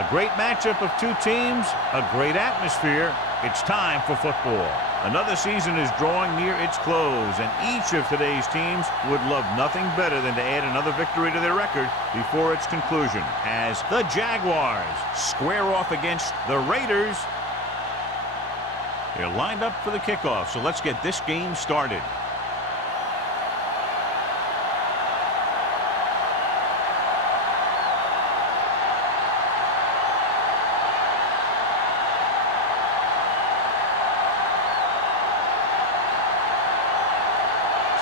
A great matchup of two teams, a great atmosphere. It's time for football. Another season is drawing near its close, and each of today's teams would love nothing better than to add another victory to their record before its conclusion, as the Jaguars square off against the Raiders. They're lined up for the kickoff, so let's get this game started.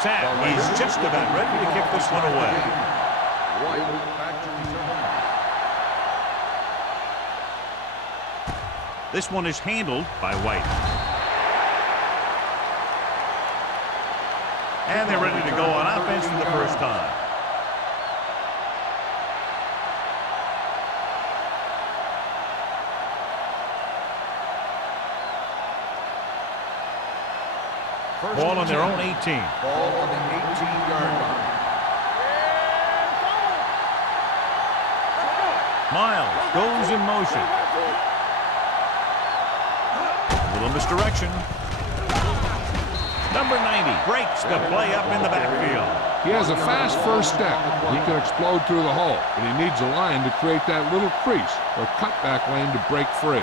Sam, he's just about ready to kick this one away. This one is handled by White. And they're ready to go on offense for the first time. Ball on their own 18. Ball on the 18-yard line. Miles goes in motion. A little misdirection. Number 90 breaks the play up in the backfield. He has a fast first step. He can explode through the hole, but he needs a line to create that little crease or cutback lane to break free.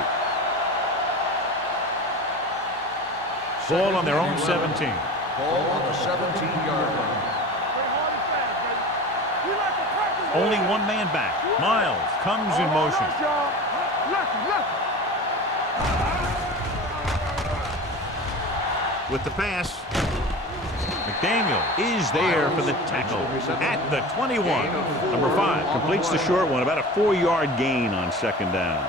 Ball on their own 17. Ball on the 17-yard line. Only one man back. Miles comes in motion. With the pass, McDaniel is there for the tackle at the 21. Number 5 completes the short one, about a 4-yard gain on second down.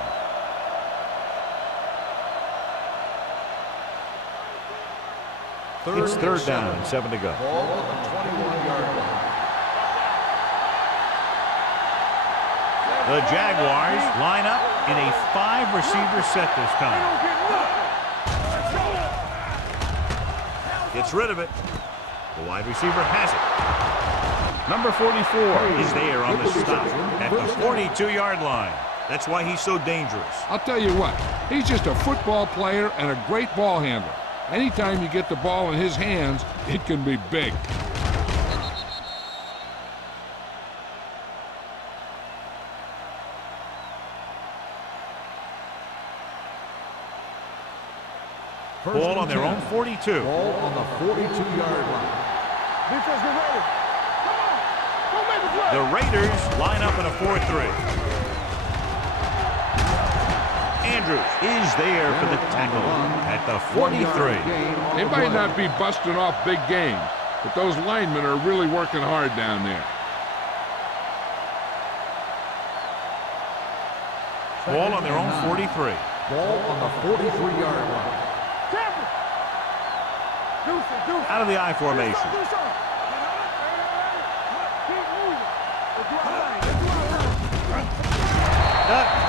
It's third down and 7 to go. Ball on the 21-yard line. The Jaguars line up in a 5-receiver set this time. Gets rid of it. The wide receiver has it. Number 44 is there on the stop at the 42-yard line. That's why he's so dangerous. I'll tell you what, he's just a football player and a great ball handler. Anytime you get the ball in his hands, it can be big. Ball on their own 42. Ball on the 42-yard line. The Raiders line up in a 4-3. Andrews is there for the tackle at the 43. They might not be busting off big games, but those linemen are really working hard down there. Ball on their own 43. Ball on the 43-yard line. Out of the I formation.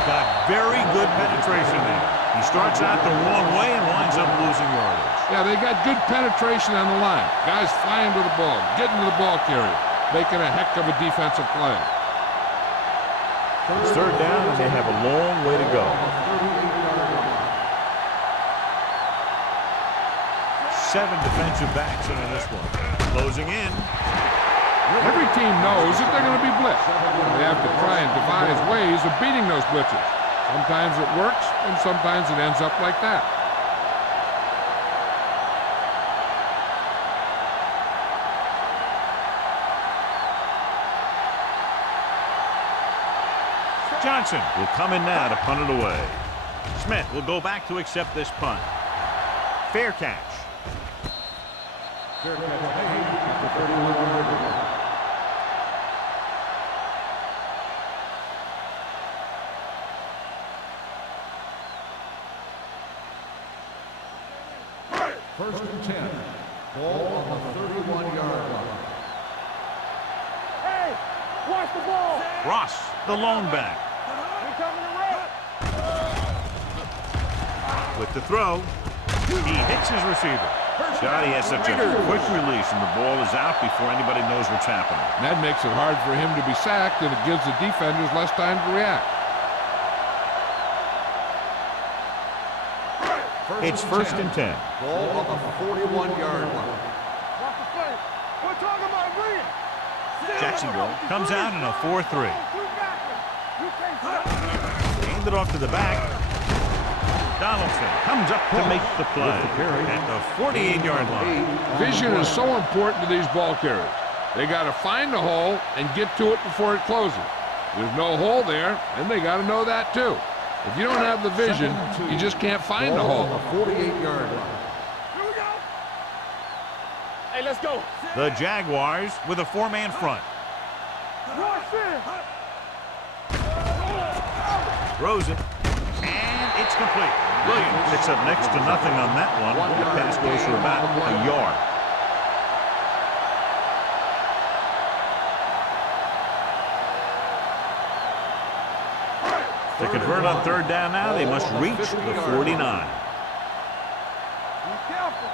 Got very good penetration there. He starts out the wrong way and winds up losing yardage. Yeah, they got good penetration on the line. Guys flying to the ball, getting to the ball carrier, making a heck of a defensive play. It's third down, and they have a long way to go. 7 defensive backs in on this one. Closing in. Every team knows that they're going to be blitzed. They have to try and devise ways of beating those blitzes. Sometimes it works, and sometimes it ends up like that. Johnson will come in now to punt it away. Smith will go back to accept this punt. Fair catch. Fair catch made at the 31-yard line. First and 10. Ball on the 31-yard line. Hey, watch the ball. Ross, the lone back. With the throw, he hits his receiver. Johnny has such a quick release, and the ball is out before anybody knows what's happening. That makes it hard for him to be sacked, and it gives the defenders less time to react. It's first and 10. Ball on the 41-yard line. Watch the play. We're talking about green. Jacksonville comes out in a 4-3. You can't stop. Hand it off to the back. Donaldson comes up to make the play at the 48-yard line. Vision is so important to these ball carriers. They got to find the hole and get to it before it closes. There's no hole there, and they got to know that too. If you don't have the vision, you just can't find the hole. On the 48-yard line. Here we go. Hey, let's go. The Jaguars with a 4-man front. Rush in. Throws it, and it's complete. Williams picks up next to nothing on that one. The pass goes for about a yard. To convert on third down now, they must reach the 49. Be careful.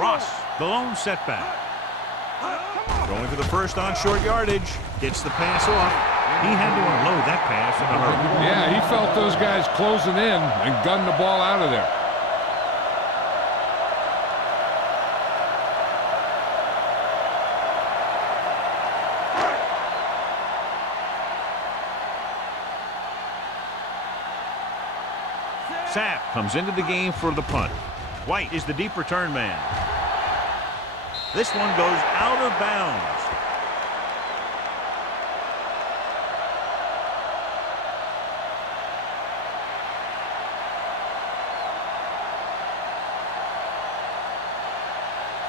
Ross, the lone setback. Going for the first on short yardage. Gets the pass off. He had to unload that pass in a hurry. Yeah, he felt those guys closing in and gunned the ball out of there. Sapp comes into the game for the punt. White is the deep return man. This one goes out of bounds.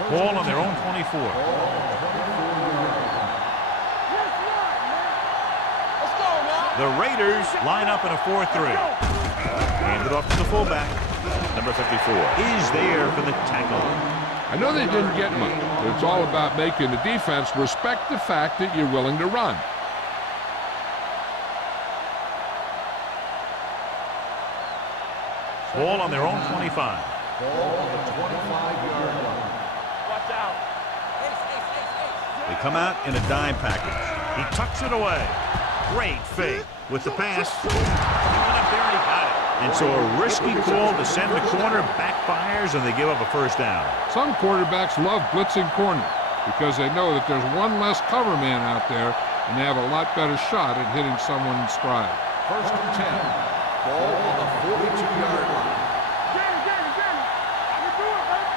Ball on their own 24. Let's go now. The Raiders line up in a 4-3. Hand it off to the fullback. Number 54 is there for the tackle. I know they didn't get much, but it's all about making the defense respect the fact that you're willing to run. Ball on their own 25. Ball on the 25-yard line. Watch out. They come out in a dime package. He tucks it away. Great fake with the pass. He went up there and he got it. And so a risky call to send the corner backfires and they give up a first down. Some quarterbacks love blitzing corners because they know that there's one less cover man out there and they have a lot better shot at hitting someone in stride. First and 10. Ball on the 42-yard line. Get it. I can do it, man.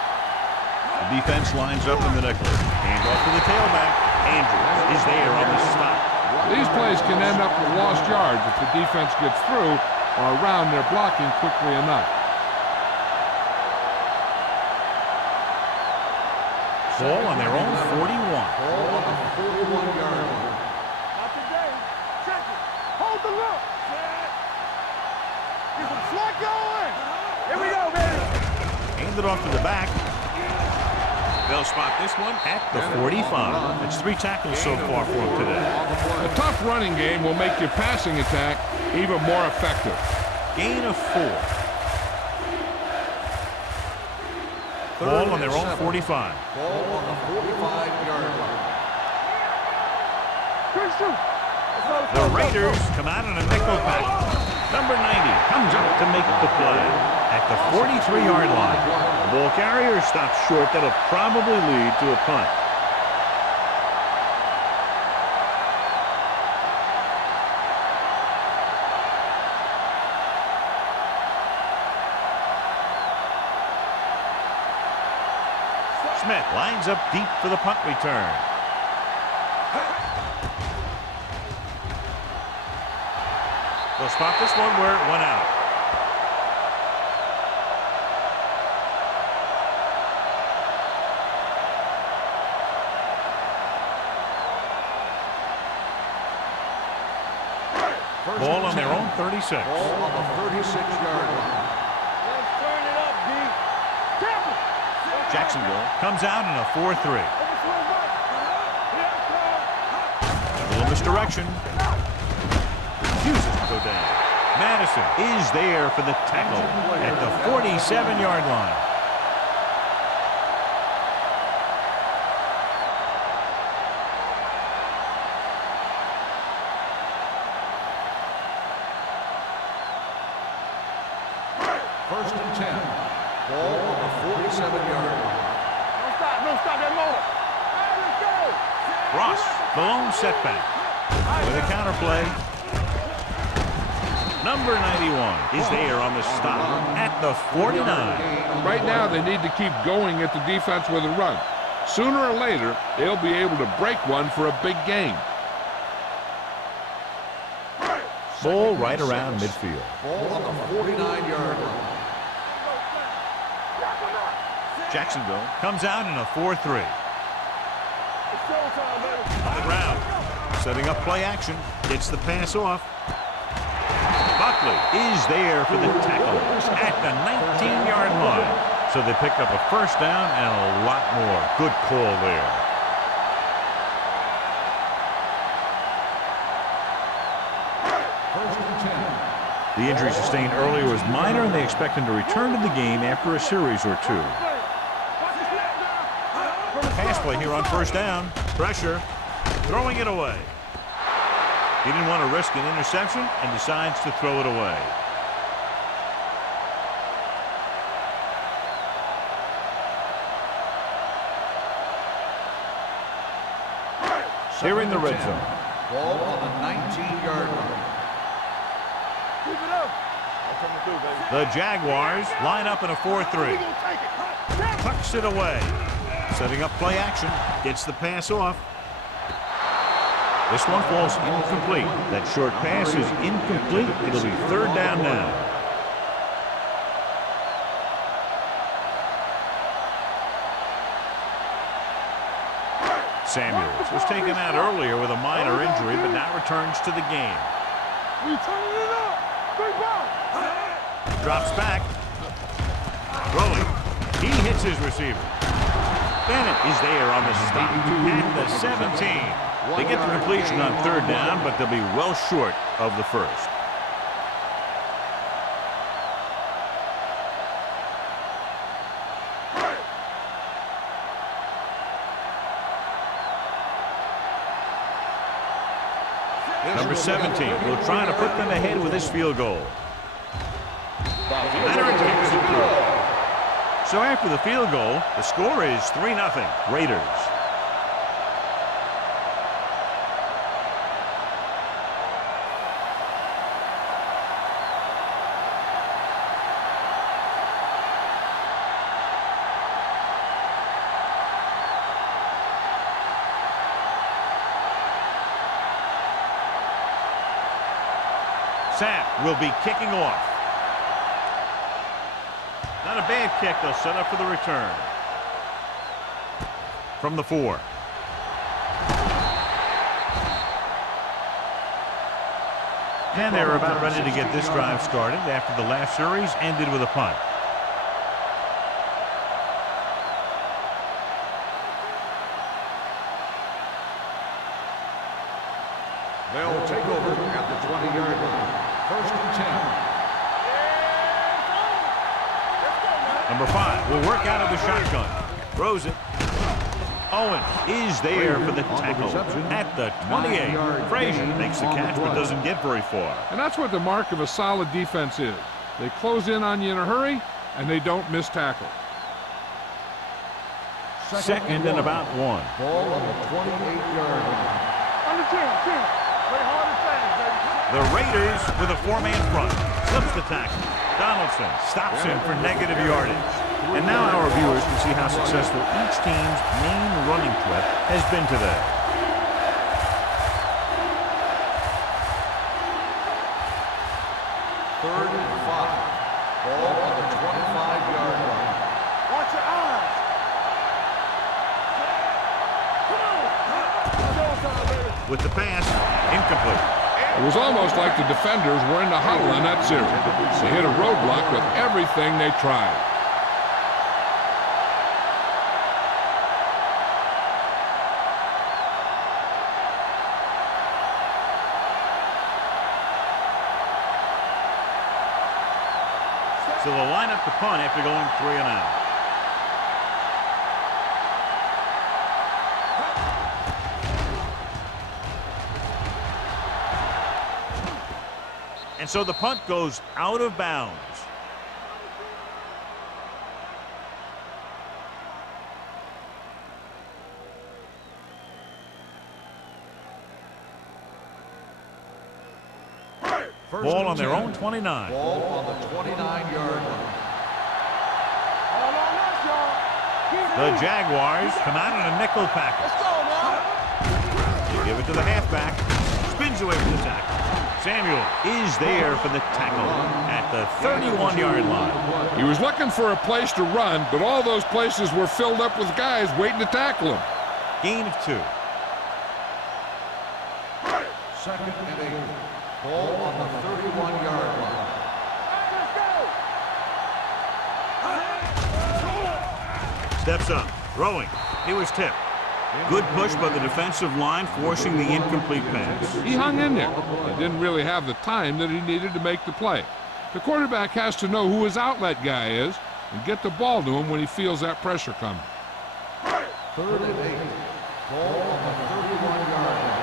The defense lines up in the nickel. Hand off to the tailback. Andrews is there on the stop. These plays can end up with lost yards if the defense gets through or around their blocking quickly enough. Ball on their own 41. Ball on the 41-yard line. Not today. Check it. Hold the look. Get some slack going. Here we go, baby. Hand it off to the back. They'll spot this one at the 45. That's 3 tackles so far for him today. A tough running game will make your passing attack even more effective. Gain of 4. Ball on their own 45. Ball on the 45-yard line. Good shoot. The Raiders come out in a nickel pack. Number 90 comes up to make the play at the 43-yard line. The ball carrier stops short. That'll probably lead to a punt. Smith lines up deep for the punt return. They'll spot this one where it went out. Ball on their own 36. Ball on the 36-yard line. Let's turn it up, D. Careful. Jacksonville comes out in a 4-3. Over to his right. A little misdirection. Refuses to go down. Madison is there for the tackle at the 47-yard line. First and 10. Ball on the 47-yard line. No stop that motor. Let's go. Ross, the lone setback. With a counter play. Number 91 is there on the stop at the 49. Right now, they need to keep going at the defense with a run. Sooner or later, they'll be able to break one for a big gain. Ball right around midfield. Ball on the 49-yard line. Jacksonville comes out in a 4-3. On the ground, setting up play action, gets the pass off. Buckley is there for the tackle at the 19-yard line. So they pick up a first down and a lot more. Good call there. First and 10. The injury sustained earlier was minor, and they expect him to return to the game after a series or two. Pass play here on first down. Pressure. Throwing it away. He didn't want to risk an interception and decides to throw it away. Here in the red zone. Ball on the 19-yard line. Keep it up. That's what I'm gonna do, baby. The Jaguars line up in a 4-3. We gonna take it. Tucks it away. Setting up play action. Gets the pass off. This one falls incomplete. That short pass is incomplete. It'll be third down now. Samuels was taken out earlier with a minor injury, but now returns to the game. We turning it up. Big ball. Drops back. Throwing. He hits his receiver. Bennett is there on the stop at the 17. They get the completion on third down, but they'll be well short of the first. Number 17 will try to put them ahead with this field goal. Leonard kicks it through. So after the field goal, the score is 3-0 Raiders. Sapp will be kicking off. Not a bad kick. They'll set up for the return. From the 4. And they're about ready to get this drive started after the last series ended with a punt. They'll take over at the 20-yard line. First and 10. Number 5 will work out of the shotgun. Throws it. Owen is there for the tackle at the 28. Frazier makes the catch but doesn't get very far. And that's what the mark of a solid defense is. They close in on you in a hurry, and they don't miss tackle. Second and about 1. Ball on the 28-yard line. On the 10. Play hard and fast, baby. The Raiders with a 4-man front. Slips the tackle. Donaldson stops him for negative yardage. And now our viewers can see how successful each team's main running threat has been today. Third and 5. Ball on the 25-yard line. Watch your eyes. Showtime, baby. With the pass, incomplete. It was almost like the defenders were in the huddle in that series. They hit a roadblock with everything they tried. So they'll line up the punt after going 3 and out. And so the punt goes out of bounds. Ball on their own 29. Ball on the 29-yard line. All on us, y'all. Keep The moving. Jaguars come out in a nickel package. Let's go now. They give it to the halfback. Spins away from the tackle. Samuel is there for the tackle at the 31-yard line. He was looking for a place to run, but all those places were filled up with guys waiting to tackle him. Gain of 2. Second and 8. Ball on the 31-yard line. Let's go. Steps up, throwing. He was tipped. Good push by the defensive line, forcing the incomplete pass. He hung in there. He didn't really have the time that he needed to make the play. The quarterback has to know who his outlet guy is and get the ball to him when he feels that pressure coming. Third and 8. Ball on the 31-yard line.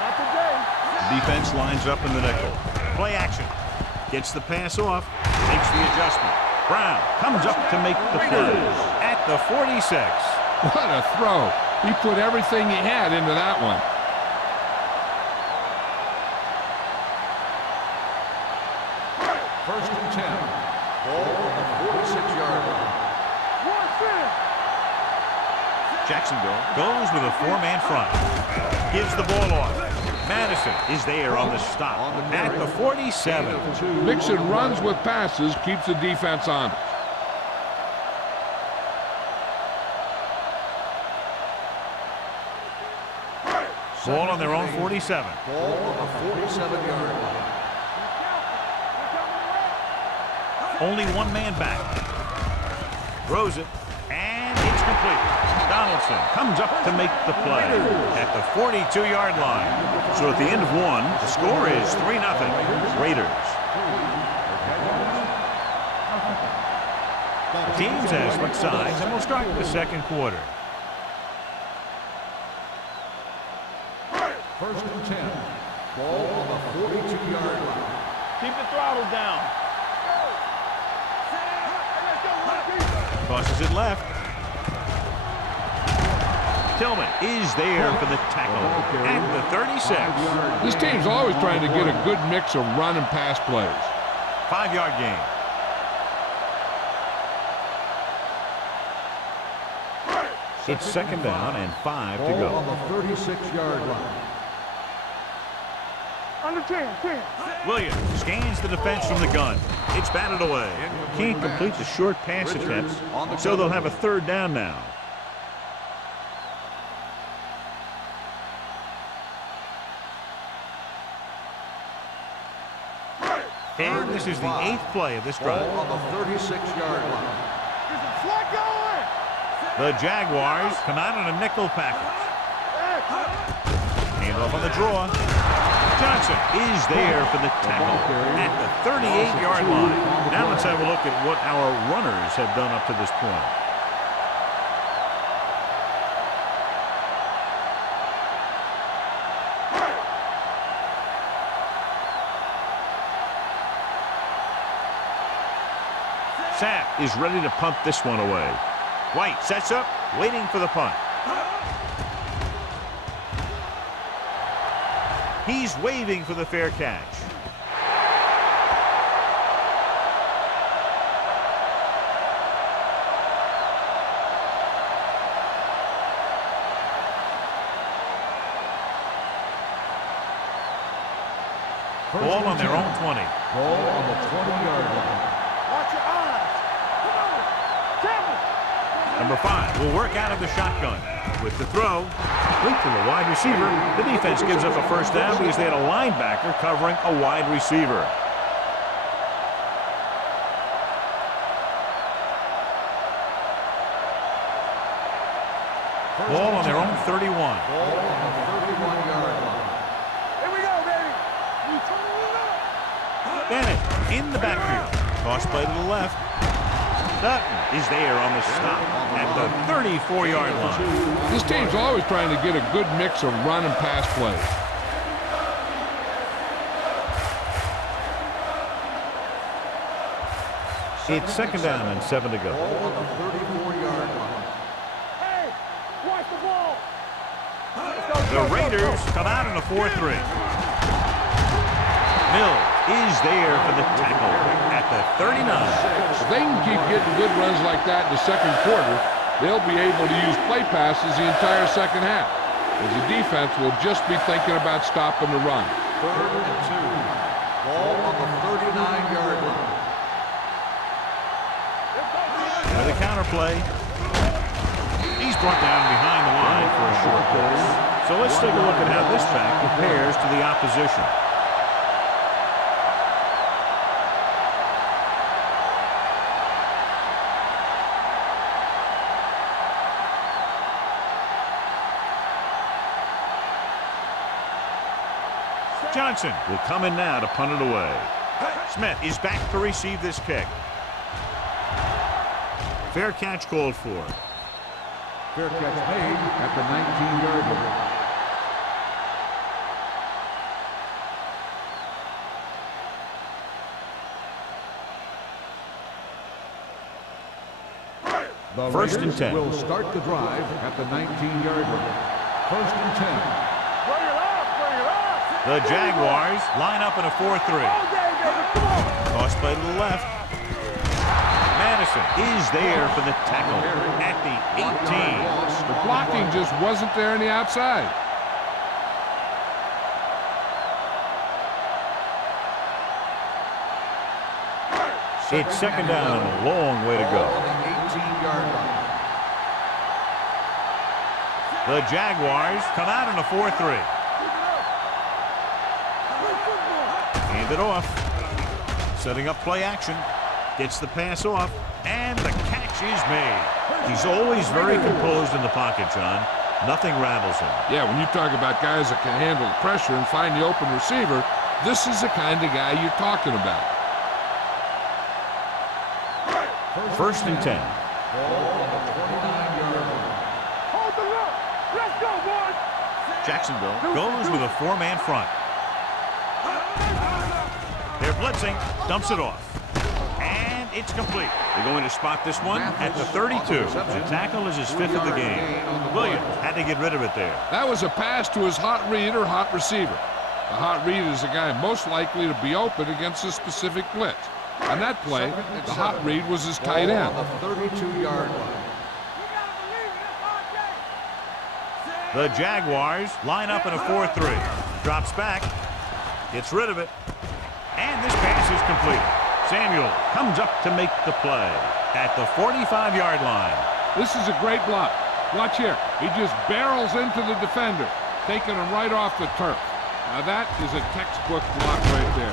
Not today. Defense lines up in the nickel. Play action. Gets the pass off. Makes the adjustment. Brown comes up to make the play at the 46. What a throw. He put everything he had into that one. First and 10. Ball on the 46-yard line. One finish. Jacksonville goes with a 4-man front. Gives the ball off. Madison is there on the stop at the 47. Mixing runs with passes keeps the defense honest. Ball on their own 47. Ball on the 47-yard line. Only one man back. Throws it, and it's complete. Donaldson comes up to make the play at the 42-yard line. So at the end of one, the score is 3-0. Raiders. The teams have switched sides, and we'll start the second quarter. First and 10. Ball on the 42-yard line. Keep the throttle down. Tosses it left. Tillman is there for the tackle at the 36. This team's always trying to get a good mix of run and pass plays. 5-yard gain. It's second down and 5 to Ball go. on the 36-yard line. Under 10. Williams scans the defense from the gun. It's batted away. Can't complete the short pass attempts, so they'll have a third down now. And this is the 8th play of this Ball drive. on the 36-yard line. There's a flag going. The Jaguars come out in a nickel package. Hand off on the draw. Johnson is there for the tackle at the 38-yard line. Now let's have a look at what our runners have done up to this point. Sapp is ready to punt this one away. White sets up, waiting for the punt. He's waving for the fair catch. Ball on their own 20. Ball on the 20-yard line. Watch your eyes. Come on. Tackle. Number 5 will work out of the shotgun. With the throw, complete to the wide receiver. The defense gives up a first down because they had a linebacker covering a wide receiver. Ball on their own 31. Ball on the 31-yard line. Here we go, baby. We turning it up. Bennett in the backfield. Toss play to the left. Dutton is there on the stop at the 34-yard line. This team's always trying to get a good mix of run and pass plays. It's second down and 7 to go. Ball on the 34-yard line. Hey, watch the ball. The Raiders come out in a 4-3. Mills is there for the tackle at the 39. If they can keep getting good runs like that in the second quarter, they'll be able to use play passes the entire second half, as the defense will just be thinking about stopping the run. 3rd and 2. Ball on the 39-yard line. With a counter play. He's brought down behind the line for a short pass. So let's take a look at how this back compares to the opposition. Johnson will come in now to punt it away. Smith is back to receive this kick. Fair catch called for. Fair catch made at the 19-yard line. The 1st and Raiders 10. will start the drive at the 19-yard line. 1st and 10. The Jaguars line up in a 4-3. Toss play to the left. Madison is there for the tackle at the 18. The blocking just wasn't there on the outside. It's 2nd down and a long way to go. On the 18-yard line. The Jaguars come out in a 4-3. Hand it off. Setting up play action. Gets the pass off. And the catch is made. He's always very composed in the pocket, John. Nothing rattles him. Yeah, when you talk about guys that can handle the pressure and find the open receiver, this is the kind of guy you're talking about. 1st and 10. Ball on the 29-yard line. Hold the look. Let's go, boys. Jacksonville goes with a 4-man front. They're blitzing, dumps it off. And it's complete. They're going to spot this one at the 32. The tackle is his 5th of the game. Williams had to get rid of it there. That was a pass to his hot read or hot receiver. The hot read is the guy most likely to be open against a specific blitz. On that play, the hot read was his tight end. On the 32-yard line. The Jaguars line up in a 4-3. Drops back. Gets rid of it. And this pass is completed. Samuel comes up to make the play at the 45-yard line. This is a great block. Watch here. He just barrels into the defender, taking him right off the turf. Now that is a textbook block right there.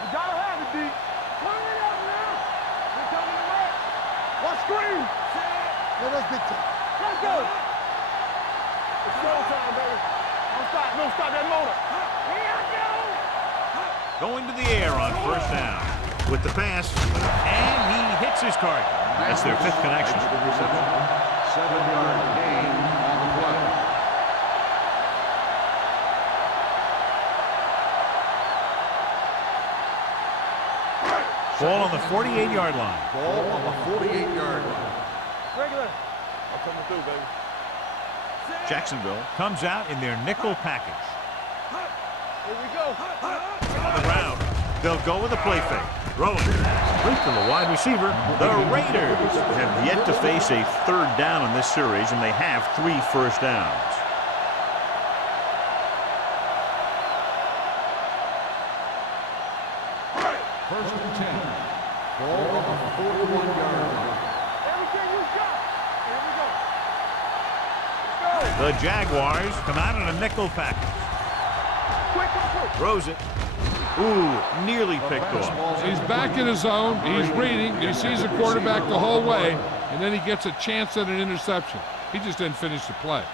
You gotta have it, D. Turn it up now. They're coming to work. What screen? Let us big time. Let's go. It's showtime, baby. Don't stop that motor. Here I go. Going to the air on 1st down with the pass. And he hits his target. That's their 5th connection. 7-yard gain on the play. Ball on the 48-yard line. Ball on the 48-yard line. Regular. I'm coming through, baby. Jacksonville comes out in their nickel package. Here we go. On the ground. They'll go with a play fake. Throwing. Straight to the wide receiver. The Raiders have yet to face a 3rd down in this series, and they have 3 first downs. First and 10. Ball on the 41-yard line. Everything you got. Here we go. Let's go. The Jaguars come out in a nickel package. Quick. Throws it. Ooh, nearly picked off. He's back in his zone. He's reading. He sees the quarterback the whole way, and then he gets a chance at an interception. He just didn't finish the play.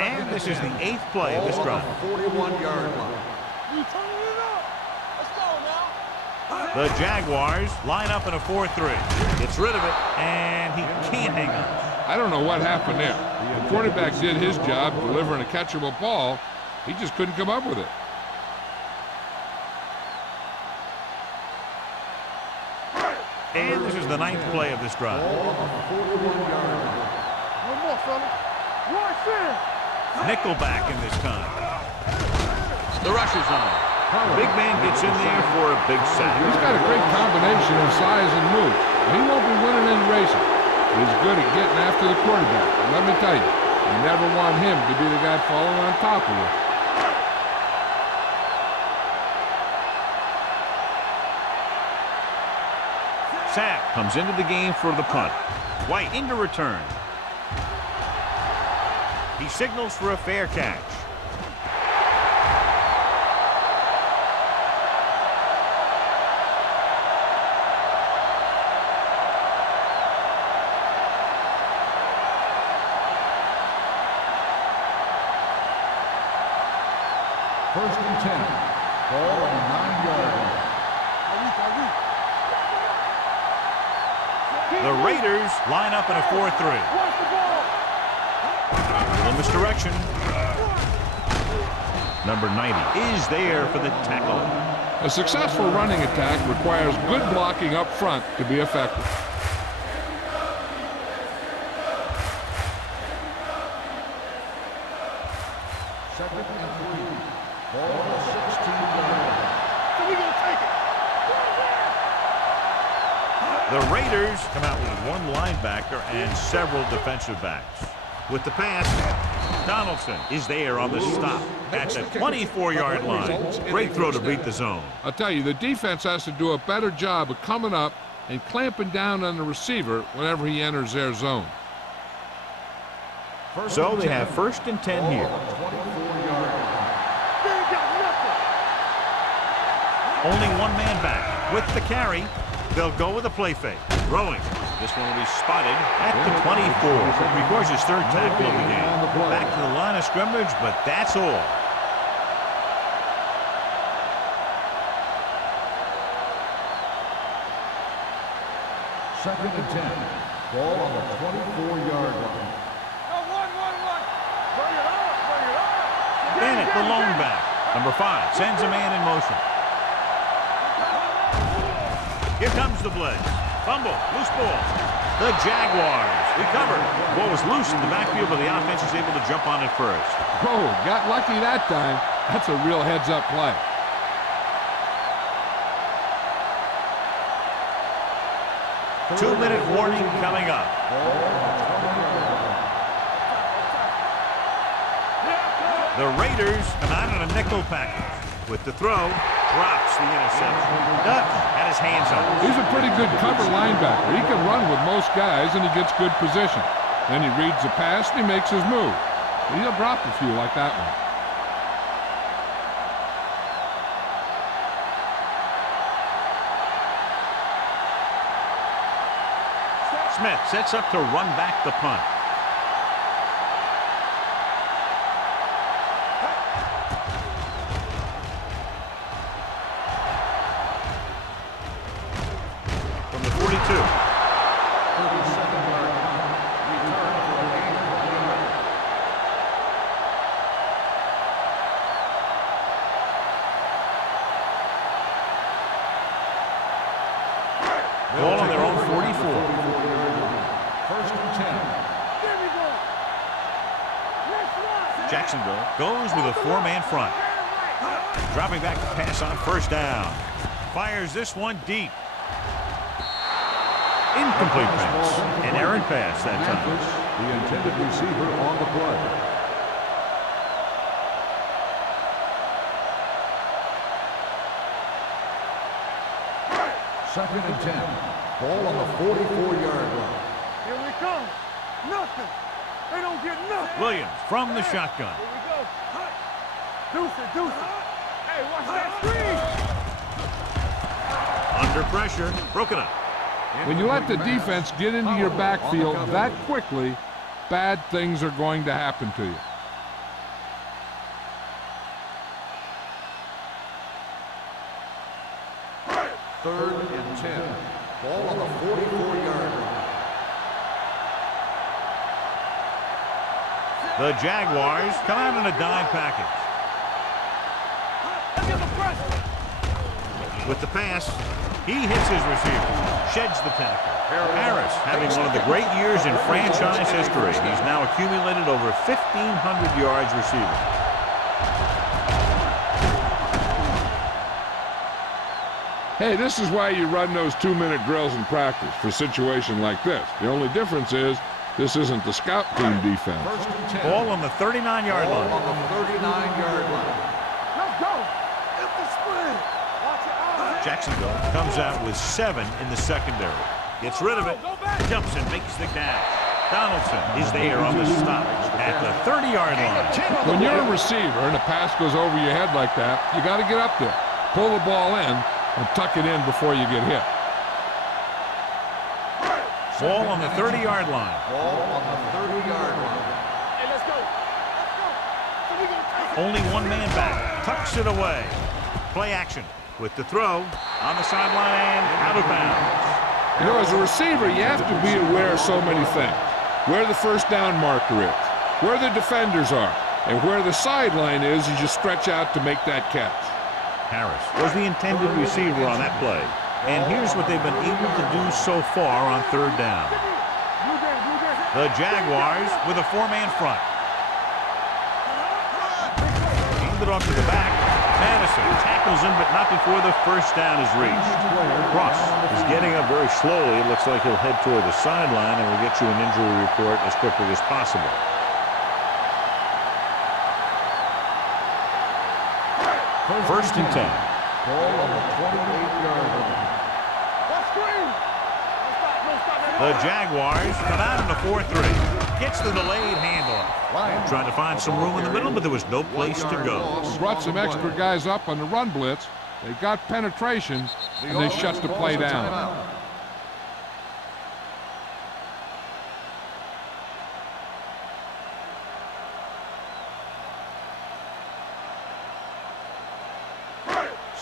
And this is the 8th play of this drive. 41-yard line. You turning it up. Let's go now. The Jaguars line up in a 4-3. Gets rid of it, and he can't hang on. I don't know what happened there. The quarterback did his job delivering a catchable ball. He just couldn't come up with it. And this is the 9th play of this drive. Ball on the 41-yard line. One more, fella. Watch it. Nickelback in this time. The rush is on. The big man gets in there for a big sack. He's got a great combination of size and move. He won't be winning any races. He's good at getting after the quarterback. And let me tell you, you never want him to be the guy falling on top of you. Sack comes into the game for the punt. White into return. He signals for a fair catch. First and 10. Ball on the 9-yard line. The Raiders line up in a 4-3. Little misdirection. Number 90 is there for the tackle. A successful running attack requires good blocking up front to be effective. Second and 3. Ball on the 16-yard line. So we gonna take it. The Raiders come out with one linebacker and several defensive backs. With the pass, Donaldson is there on the stop at the 24-yard line. Great throw to beat the zone. I'll tell you, the defense has to do a better job of coming up and clamping down on the receiver whenever he enters their zone. So they have first and 10 here. 24-yard line. They ain't got nothing. Only one man back. With the carry, they'll go with a play fake. Throwing. This one will be spotted at the 24. Records his third tackle of the game. Back to the line of scrimmage, but that's all. Second and 10. Ball on the 24-yard line. Bring it up. Bring it up. Bennett, the lone back. Number 5 sends a man in motion. Here comes the blitz. Fumble, loose ball. The Jaguars recover. Ball was loose in the backfield, but the offense is able to jump on it first. Oh, got lucky that time. That's a real heads-up play. Two-minute warning coming up. The Raiders come out on a nickel package. With the throw, drops the interception. Duck had his hands on it. He's a pretty good cover linebacker. He can run with most guys, and he gets good position. Then he reads the pass, and he makes his move. He'll drop a few like that one. Smith sets up to run back the punt. From the 42. 37-yard line. Return for a gain of 1 yard. Ball on their own 44. 44-yard line. First and 10. There we go. Let's run. Jacksonville goes with a 4-man front. Dropping back to pass on first down. Fires this one deep. Incomplete pass. An errant pass that time. The intended receiver on the play. Second and 10. Ball on the 44-yard line. Here we come. Nothing. They don't get nothing. Williams from the shotgun. Here we go. Deuce it, deuce it. Hey, watch that screen. Under pressure. Broken up. When you let the defense get into your backfield that quickly, bad things are going to happen to you. Third and 10. Ball on the 44-yard line. The Jaguars come out in a dime package. With the pass, he hits his receiver, sheds the tackle. Harris having one of the great years in franchise history. He's now accumulated over 1,500 yards receiving. Hey, this is why you run those 2-minute drills in practice for a situation like this. The only difference is this isn't the scout team defense. Ball on the 39-yard line. On the 39-yard line. Let's go. It's the split. Watch your eyes. Jacksonville comes out with 7 in the secondary. Gets rid of it, jumps and makes the catch. Donaldson is there on the stop at the 30-yard line. When you're a receiver and a pass goes over your head like that, you got to get up there, pull the ball in, and tuck it in before you get hit. Ball on the 30-yard line. Ball on the 30-yard line. Hey, let's go. Let's go. So we gonna take it. Only one man back, tucks it away. Play action with the throw on the sideline and out of bounds. You know, as a receiver, you have to be aware of so many things. Where the first down marker is, where the defenders are, and where the sideline is as you stretch out to make that catch. Harris was the intended receiver on that play. And here's what they've been able to do so far on third down. The Jaguars with a 4-man front. Handed off to the back. Madison tackles him, but not before the first down is reached. Ross is getting up very slowly. It looks like he'll head toward the sideline, and we'll get you an injury report as quickly as possible. First and 10. Ball on the 28-yard line. The Jaguars come out in a 4-3. Gets the delayed handoff. Trying to find some room in the middle, but there was no place to go. Brought some extra guys up on the run blitz. They got penetration, and they shut the play down.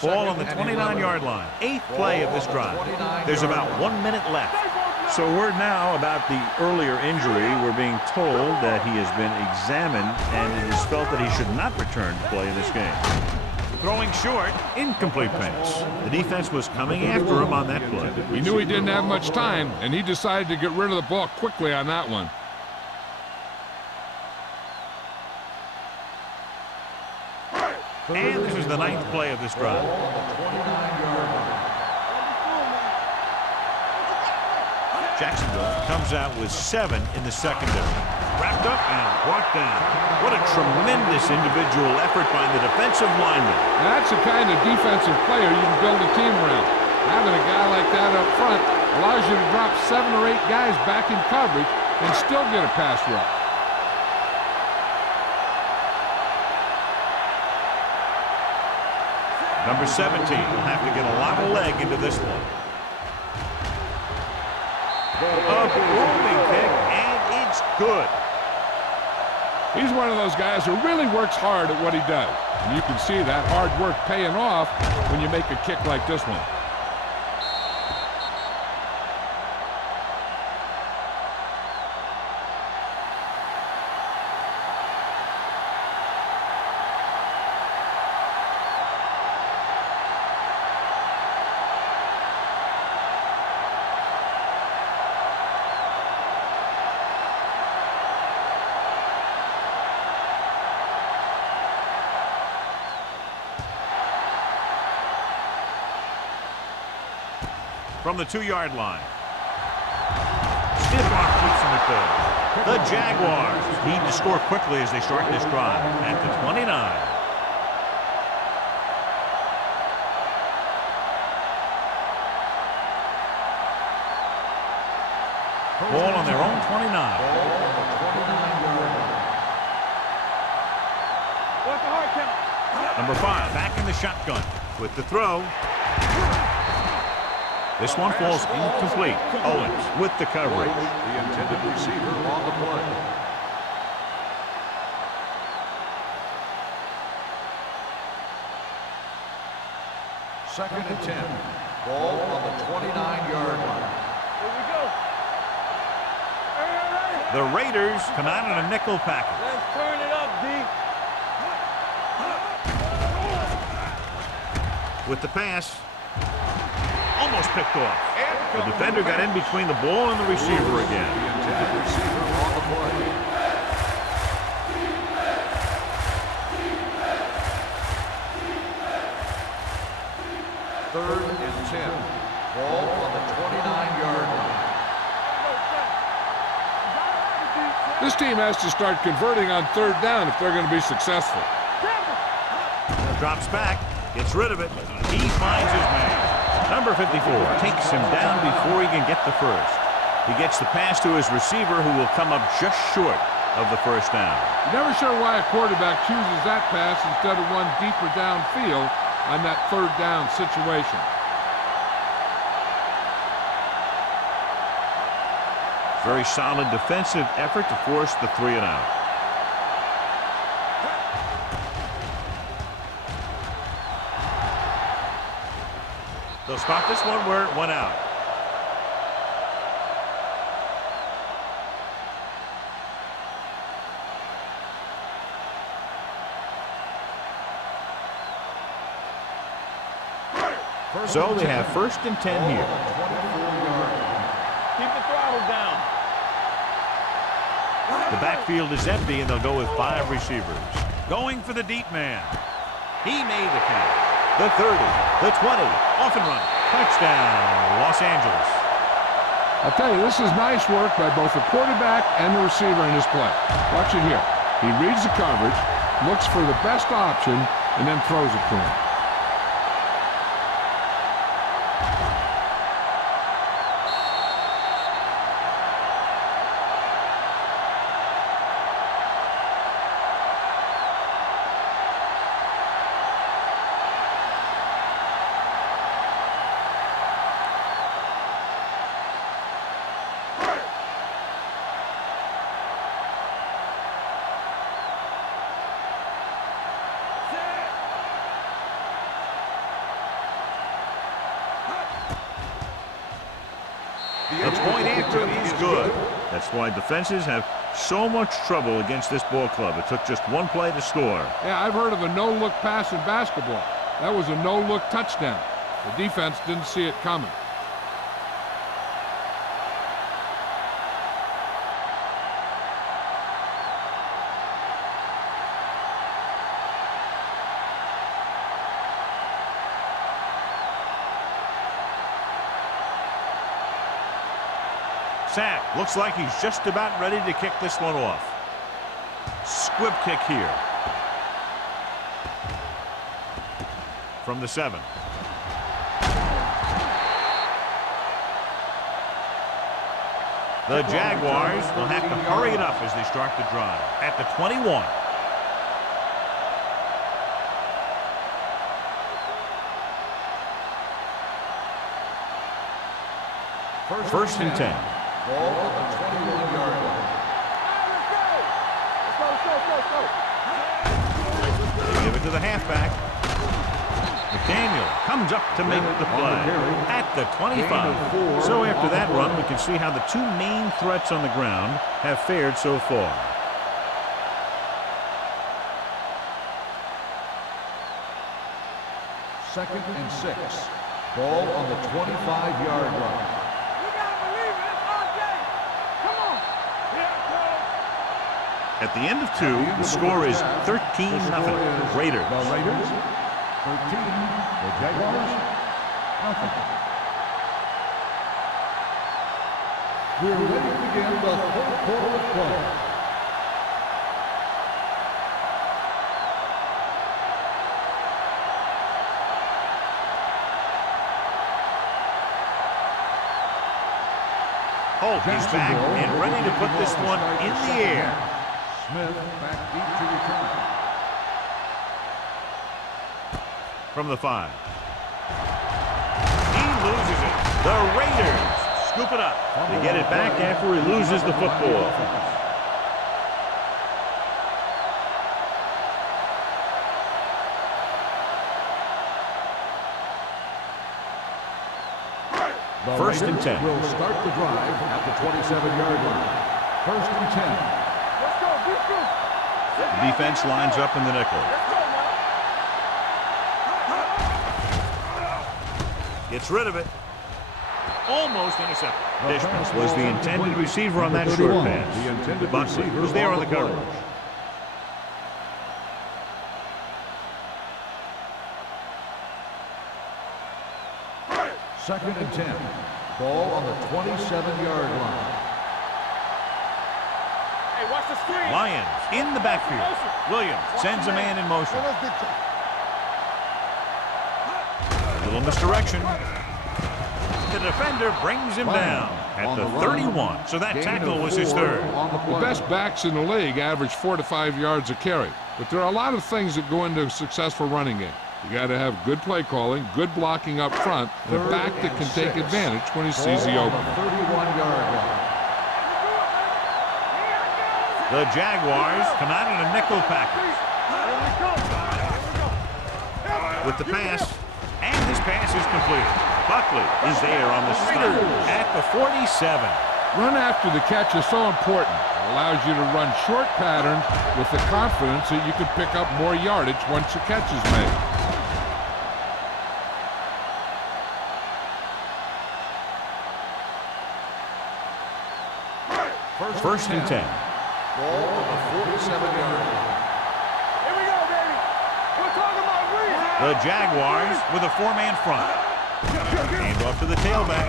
Ball on the 29-yard line. 8th play of this drive. There's about 1 minute left. So word now about the earlier injury. We're being told that he has been examined and it is felt that he should not return to play in this game. Throwing short, incomplete pass. The defense was coming after him on that play. He knew he didn't have much time, and he decided to get rid of the ball quickly on that one. And this is the 9th play of this drive. Jacksonville comes out with 7 in the secondary. Wrapped up and brought down. What a tremendous individual effort by the defensive lineman. That's the kind of defensive player you can build a team around. Having a guy like that up front allows you to drop 7 or 8 guys back in coverage and still get a pass rush. Number 17 will have to get a lot of leg into this one. A booming kick, and it's good. He's one of those guys who really works hard at what he does. And you can see that hard work paying off when you make a kick like this one. From the 2-yard line. Stiff arm keeps him at bay. The Jaguars need to score quickly as they start this drive at the 29. Ball on their own 29. Number 5 back in the shotgun with the throw. This one falls incomplete. Owens with the coverage. The intended receiver on the play. Second and 10. Ball on the 29-yard line. Here we go. The Raiders come out in a nickel package. Let's turn it up, D. With the pass, Almost picked off. The defender got in between the ball and the receiver again. The intended receiver on the play. Third and 10. Ball on the 29-yard line. This team has to start converting on third down if they're going to be successful. Drops back, gets rid of it. He finds his man. Number 54 takes him down before he can get the first. He gets the pass to his receiver, who will come up just short of the first down. You're never sure why a quarterback chooses that pass instead of one deeper downfield on that third down situation. Very solid defensive effort to force the 3 and out. They'll spot this one where it went out. So they have first and 10 here. Keep the throttle down. The backfield is empty, and they'll go with 5 receivers. Going for the deep man. He made the catch. The 30, the 20, off and run. Touchdown, Los Angeles. I'll tell you, this is nice work by both the quarterback and the receiver in this play. Watch it here. He reads the coverage, looks for the best option, and then throws it to him. The point after is good. That's why defenses have so much trouble against this ball club. It took just one play to score. Yeah, I've heard of a no-look pass in basketball. That was a no-look touchdown. The defense didn't see it coming. Sack looks like he's just about ready to kick this one off. Squib kick here. From the 7. The Jaguars will have to hurry it up as they start the drive. At the 21. First and 10. Ball on the 21-yard line. They give it to the halfback. McDaniel comes up to make the play at the 25. So after that run, we can see how the 2 main threats on the ground have fared so far. Second and 6. Ball on the 25-yard line. At the end of 2, the score is 13-0. Raiders. The Raiders, 13. The Jaguars, nothing. We're ready to begin the third quarter of play. Holt is back and ready to put this one in the air. Smith back deep to return. From the 5. He loses it. The Raiders scoop it up. They get it back after he loses the football. First and 10. Will start the drive at the 27-yard line. First and 10. The defense lines up in the nickel. Gets rid of it. Almost intercepted. Dishman was the intended receiver on that short pass. Buckley was there on the coverage. Second and 10. Ball on the 27-yard line. Hey, watch the screen. Lions in the backfield. Williams sends a man in motion. A little misdirection. The defender brings him down at the 31. So that tackle was his third. The best backs in the league average 4 to 5 yards a carry. But there are a lot of things that go into a successful running game. You got to have good play calling, good blocking up front, and a back that can take advantage when he sees the opening. 31-yard line. The Jaguars come out in a nickel package. With the pass, and his pass is completed. Buckley is there on the stop at the 47. Run after the catch is so important. It allows you to run short patterns with the confidence that you can pick up more yardage once the catch is made. First and 10. Ball on the 47-yard line. Here we go, baby. We're talking about real. The Jaguars with a four-man front. Hand off to the tailback.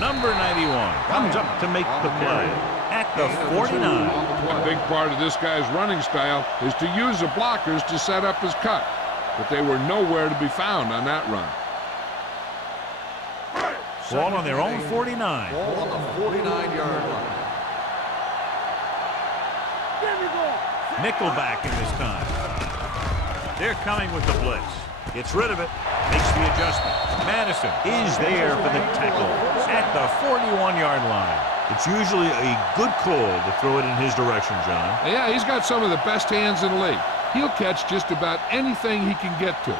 Number 91 comes up to make the play at the 49. A big part of this guy's running style is to use the blockers to set up his cut. But they were nowhere to be found on that run. Ball on their own 49. Ball on the 49-yard line. Nickelback in this time. They're coming with the blitz. Gets rid of it. Makes the adjustment. Madison is there for the tackle at the 41-yard line. It's usually a good call to throw it in his direction, John. Yeah, he's got some of the best hands in the league. He'll catch just about anything he can get to.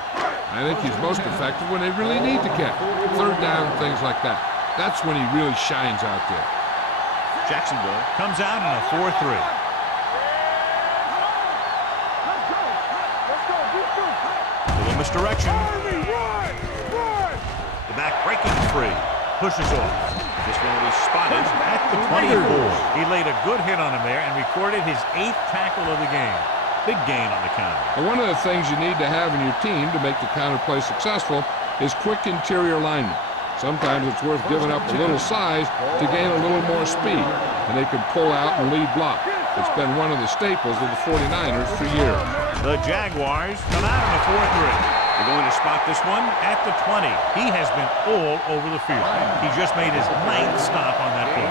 I think he's most effective when they really need to catch. Third down, things like that. That's when he really shines out there. Jacksonville comes out in a 4-3. Little misdirection. The back breaking free. Pushes off. This one will be spotted at the 24. He laid a good hit on him there and recorded his 8th tackle of the game. Big gain on the counter. And one of the things you need to have in your team to make the counter play successful is quick interior linemen. Sometimes it's worth giving up a little size to gain a little more speed, and they can pull out and lead block. It's been one of the staples of the 49ers for years. The Jaguars come out in a 4-3. They're going to spot this one at the 20. He has been all over the field. He just made his 9th stop on that play.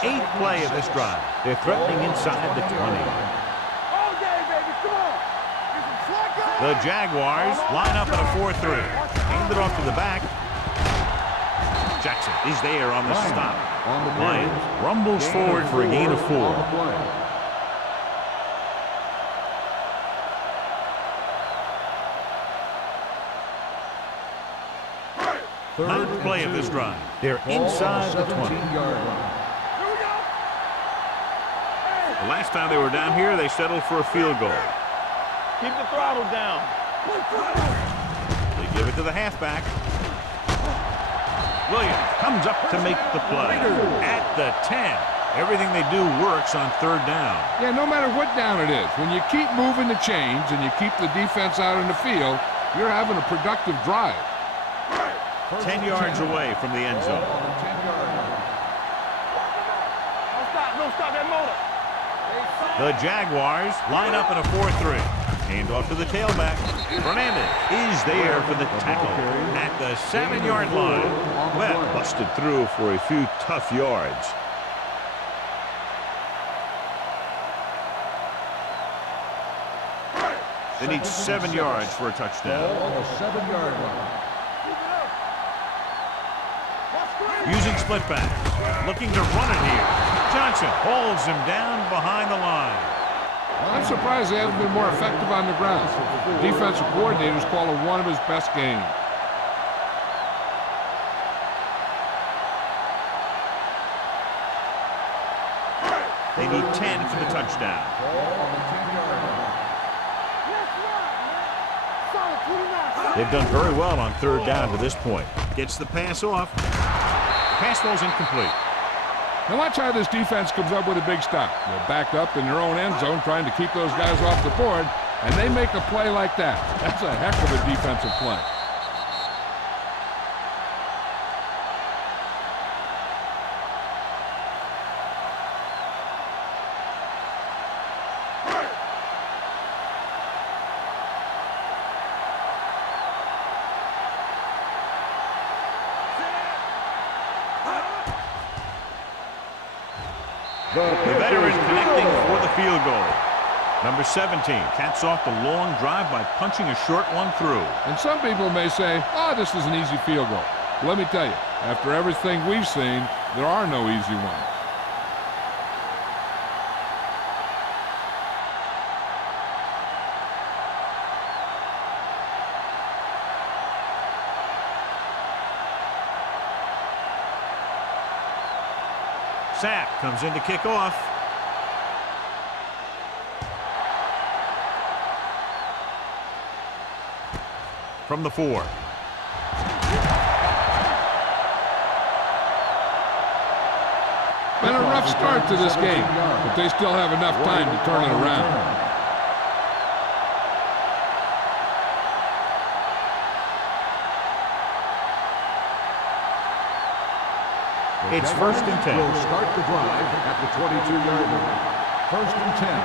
8th play of this drive. They're threatening inside the 20. The Jaguars line up in a 4-3. Hand it off to the back. Jackson is there on the stop. Lions rumbles forward for a gain of 4. Ninth play of this drive. They're inside the 20. The last time they were down here, they settled for a field goal. Keep the throttle down. They give it to the halfback. Williams comes up to make the play at the 10. Everything they do works on third down. Yeah, no matter what down it is, when you keep moving the chains and you keep the defense out in the field, you're having a productive drive. 10 yards away from the end zone. Don't stop that motor. The Jaguars line up in a 4-3. Hand off to the tailback. Fernandez is there for the tackle at the 7-yard line. Well, busted through for a few tough yards. They need 7 yards for a touchdown. On the 7-yard line. Using split backs. Looking to run it here. Johnson holds him down behind the line. I'm surprised they haven't been more effective on the ground. The defensive coordinator's called it one of his best games. They need 10 for the touchdown. They've done very well on third down to this point. Gets the pass off. Pass ball's incomplete. Now watch how this defense comes up with a big stop. They're backed up in their own end zone trying to keep those guys off the board, and they make a play like that. That's a heck of a defensive play. The veteran connecting for the field goal. Number 17 caps off the long drive by punching a short one through. And some people may say, oh, this is an easy field goal. But let me tell you, after everything we've seen, there are no easy ones. Sapp comes in to kick off. From the 4. Been a rough start to this game, but they still have enough time to turn it around. It's first and 10. Will start the drive at the 22-yard line. First and 10.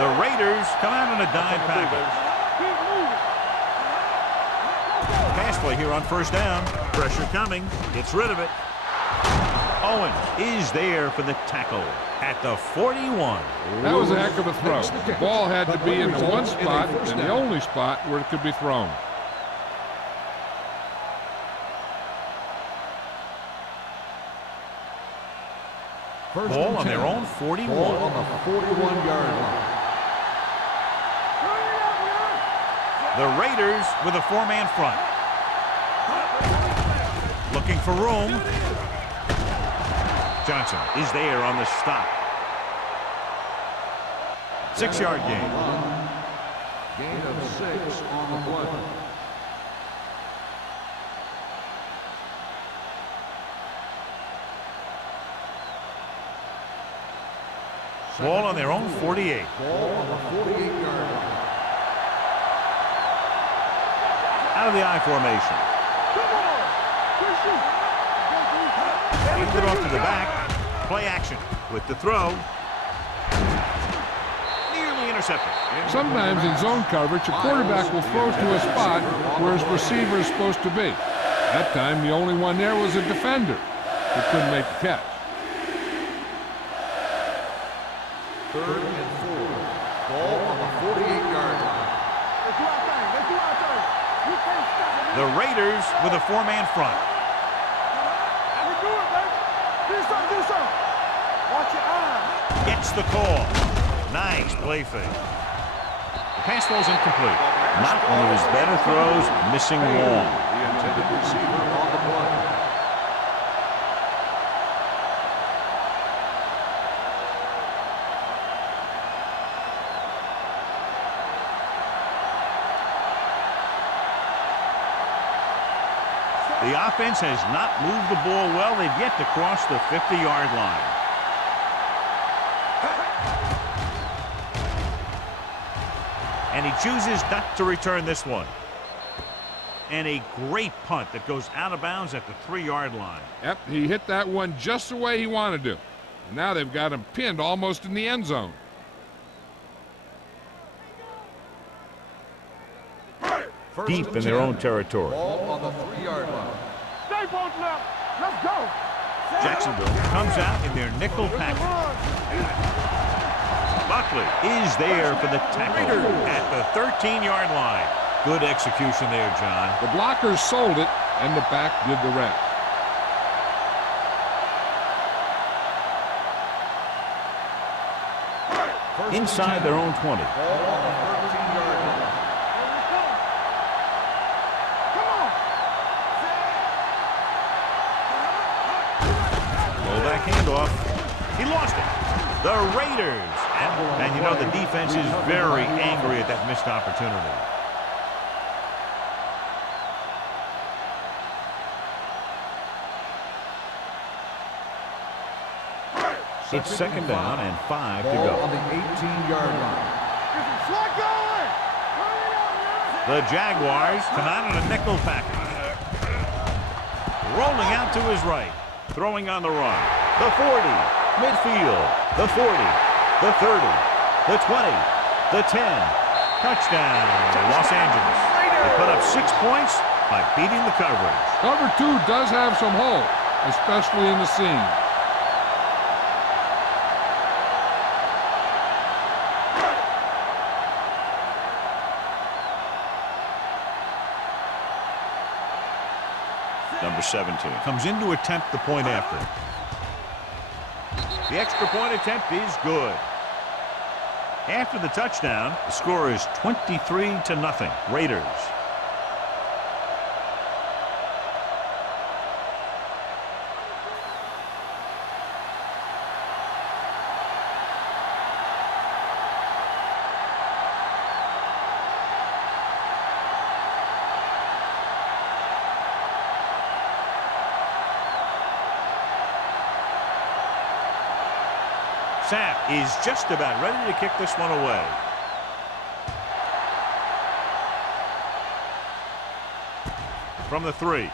The Raiders come out in a dime package. Pass play here on first down. Pressure coming. Gets rid of it. Owens is there for the tackle at the 41. That was a heck of a throw. The ball had to be in the one spot and the only spot where it could be thrown. Ball on their own 41. Ball on the 41-yard line. The Raiders with a 4-man front. Looking for room. Johnson is there on the stop. 6-yard gain. Gain of 6 on the play. Ball on their own 48. Ball on the 48-yard line. Out of the I formation. Hands it off to the back. Play action with the throw. Nearly intercepted. Sometimes in zone coverage, a quarterback will throw to a spot where his receiver is supposed to be. That time, the only one there was a defender who couldn't make the catch. 3rd and 4. Ball on the 48-yard line. The Raiders with a 4-man front. Gets the call. Nice play fake. The pass ball's incomplete. Not one of his better throws, missing long. The intended receiver on the play. The offense has not moved the ball well. They've yet to cross the 50-yard line. And he chooses not to return this one. And a great punt that goes out of bounds at the 3-yard line. Yep, he hit that one just the way he wanted to. And now they've got him pinned almost in the end zone. Deep in their own territory. Ball on the 3-yard line. Stay both left. Let's go. Jacksonville comes out in their nickel package. Buckley is there for the tackle at the 13-yard line. Good execution there, John. The blockers sold it, and the back did the rest. Inside their own 20. Ball on the 13-yard line. Roll back handoff. He lost it. The Raiders. And you know the defense is very angry at that missed opportunity. It's second down and 5 to go. On the 18-yard line. The Jaguars tonight on a nickel package. Rolling out to his right. Throwing on the run. The 40. Midfield. The 40. The 30. The 20. The 10. Touchdown. Los Angeles. They put up 6 points by beating the coverage. Cover 2 does have some hole, especially in the seam. Number 17 comes in to attempt the point after. The extra point attempt is good. After the touchdown, the score is 23-0. Raiders. Sapp is just about ready to kick this one away. From the 3.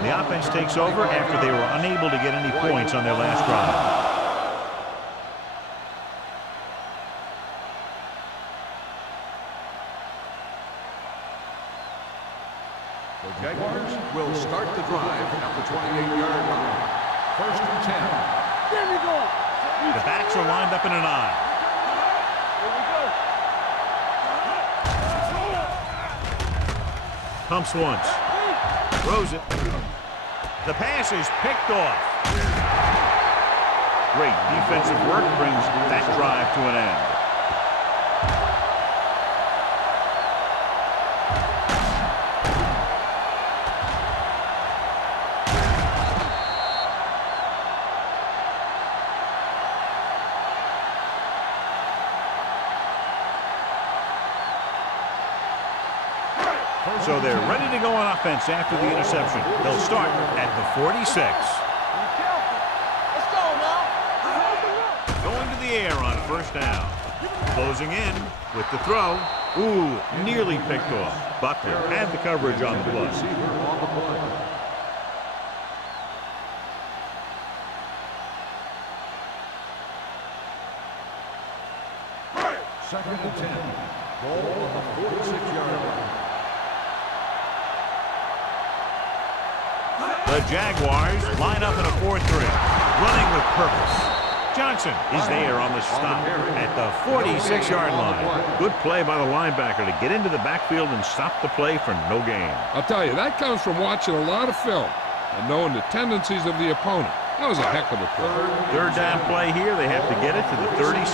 The offense takes over after they were unable to get any points on their last drive. The Jaguars will start the drive at the 28-yard line. First and 10. There we go. The backs are lined up in an eye. Pumps once. Throws it. The pass is picked off. Great defensive work brings that drive to an end. So they're ready to go on offense after the interception. They'll start at the 46. Let's go now. Going to the air on first down. Closing in with the throw. Ooh, nearly picked off. Buckner had the coverage on the play. Second and 10. Ball on the 46-yard line. The Jaguars line up in a 4-3, running with purpose. Johnson is there on the stop at the 46-yard line. Good play by the linebacker to get into the backfield and stop the play for no gain. I'll tell you, that comes from watching a lot of film and knowing the tendencies of the opponent. That was a heck of a play. Third down play here. They have to get it to the 36.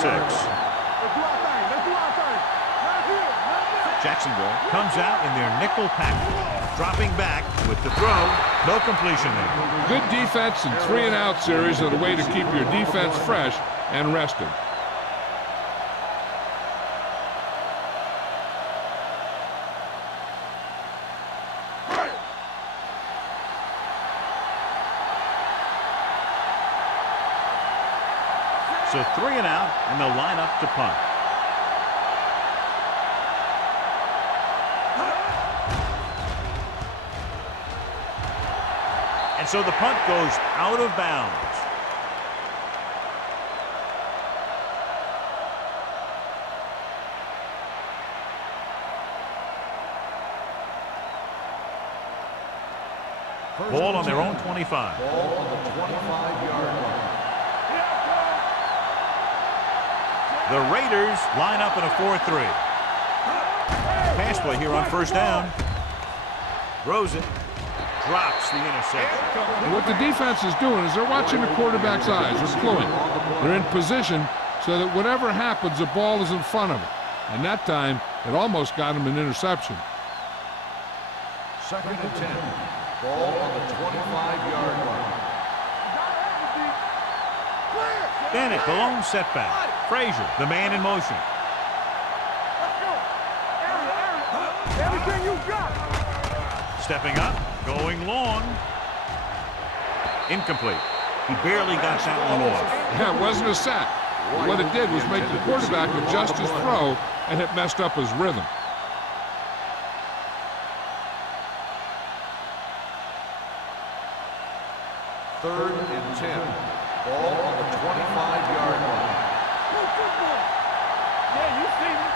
Jacksonville comes out in their nickel package. Dropping back with the throw. No completion there. Good defense and 3-and-out series are the way to keep your defense fresh and rested. So 3-and-out, and they'll line up to punt. So the punt goes out of bounds. Ball on their own 25. Ball on the 25-yard line. The Raiders line up in a 4-3. Pass play here on first down. Throws it. Drops the interception. What the defense is doing is they're watching the quarterback's eyes. They're cluing. They're in position so that whatever happens, the ball is in front of them. And that time, it almost got him an interception. Second and 10. Ball on the 25-yard line. Bennett, the lone setback. Frazier, the man in motion. Everything you got. Stepping up, going long. Incomplete. He barely got that one off. Yeah, it wasn't a sack. What it did was make the quarterback adjust his throw, and it messed up his rhythm. Third and 10. Ball on the 25-yard line. Yeah, you see me.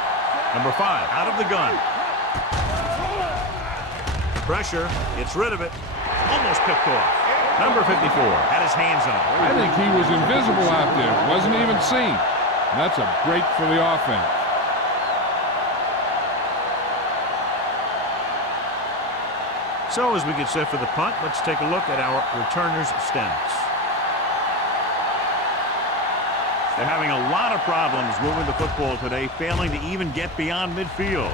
Number 5, out of the gun. Pressure, gets rid of it. Almost picked off. Number 54 had his hands on it. I think he was invisible out there. Wasn't even seen. And that's a break for the offense. So as we get set for the punt, let's take a look at our returners' stats. They're having a lot of problems moving the football today, failing to even get beyond midfield.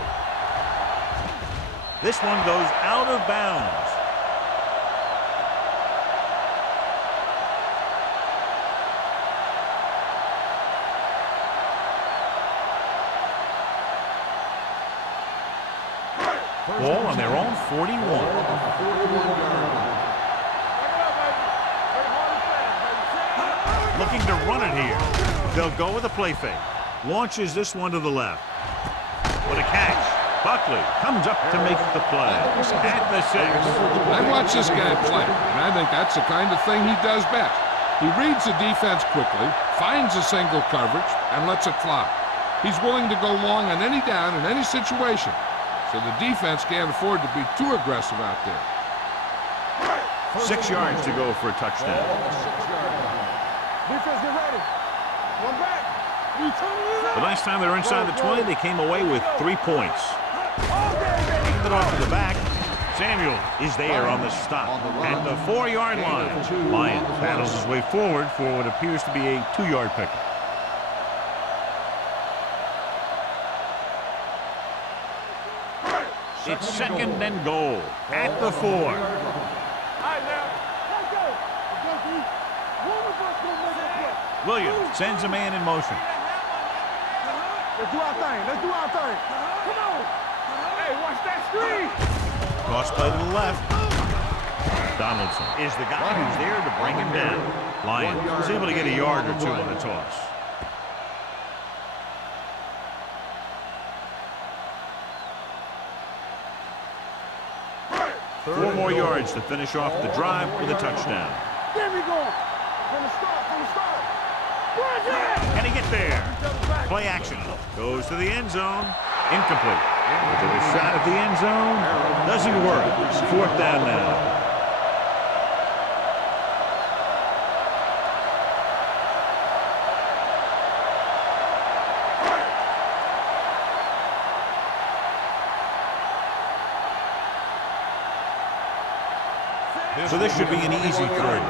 This one goes out of bounds. Ball on their own 41. Looking to run it here. They'll go with a play fake. Launches this one to the left. What a catch. Buckley comes up to make the play. At the 6. I watch this guy play, and I think that's the kind of thing he does best. He reads the defense quickly, finds a single coverage, and lets it fly. He's willing to go long on any down in any situation. So the defense can't afford to be too aggressive out there. 6 yards to go for a touchdown. Defense, get ready. One back. The last time they were inside the 20, they came away with 3 points. Taking it off to the back. Samuel is there on the stop at the 4-yard line. Lion battles his way forward for what appears to be a 2-yard pickup. It's 2nd and goal at the 4. All right, now. Let's go. One of us gonna make a play. Williams sends a man in motion. Let's do our thing. Let's do our thing. Come on. Hey, watch that screen. Cross play to the left. Donaldson is the guy who's there to bring him down. Lion was able to get a yard or 2 on the toss. Four more yards to finish off the drive with a touchdown. There we go. From the start, from the start. Can he get there? Play action. Goes to the end zone. Incomplete. Took a shot at the end zone. Doesn't work. 4th down now. So this should be an easy third.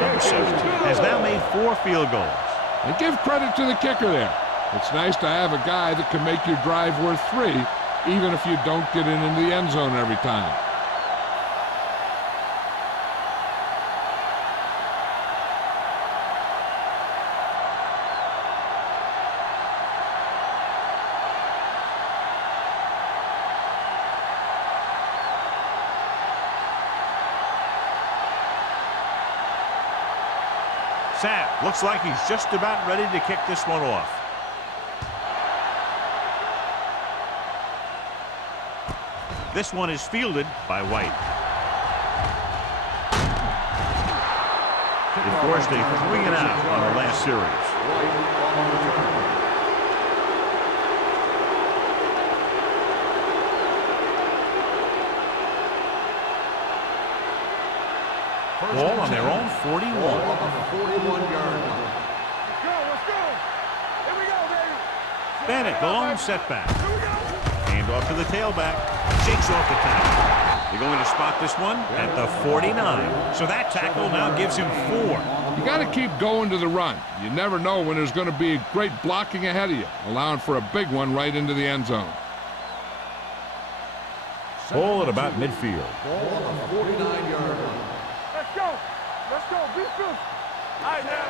Number 17 has now made 4 field goals. And give credit to the kicker there. It's nice to have a guy that can make your drive worth 3, even if you don't get into the end zone every time. Sapp looks like he's just about ready to kick this one off. This one is fielded by White. They forced a 3-and-out on the last series. Ball on their own 41. Ball on the 41-yard line. Let's go, let's go. Here we go, baby. Bennett, the lone setback. Hand off to the tailback. Shakes off the tackle. They're going to spot this one at the 49. So that tackle now gives him 4. You got to keep going to the run. You never know when there's going to be great blocking ahead of you, allowing for a big one right into the end zone. Ball at about midfield. Ball on the 49-yard line. Let's go. Let's go. Be fierce. All right, now.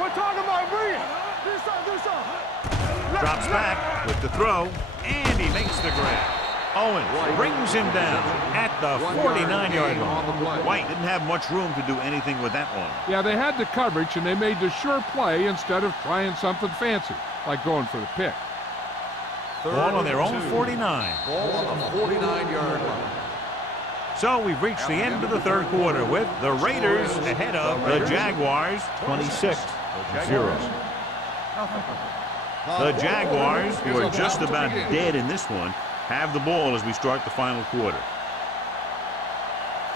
We're talking about breathe. Do something. Drops back with the throw, and he makes the grab. Owens brings him down at the 49-yard line. White didn't have much room to do anything with that one. Yeah, they had the coverage, and they made the sure play instead of trying something fancy, like going for the pick. Ball on their own 49. Ball on the 49-yard line. So we've reached the end of the third quarter with the Raiders ahead of the Jaguars 26-0. The Jaguars, who are just about dead in this one, have the ball as we start the final quarter.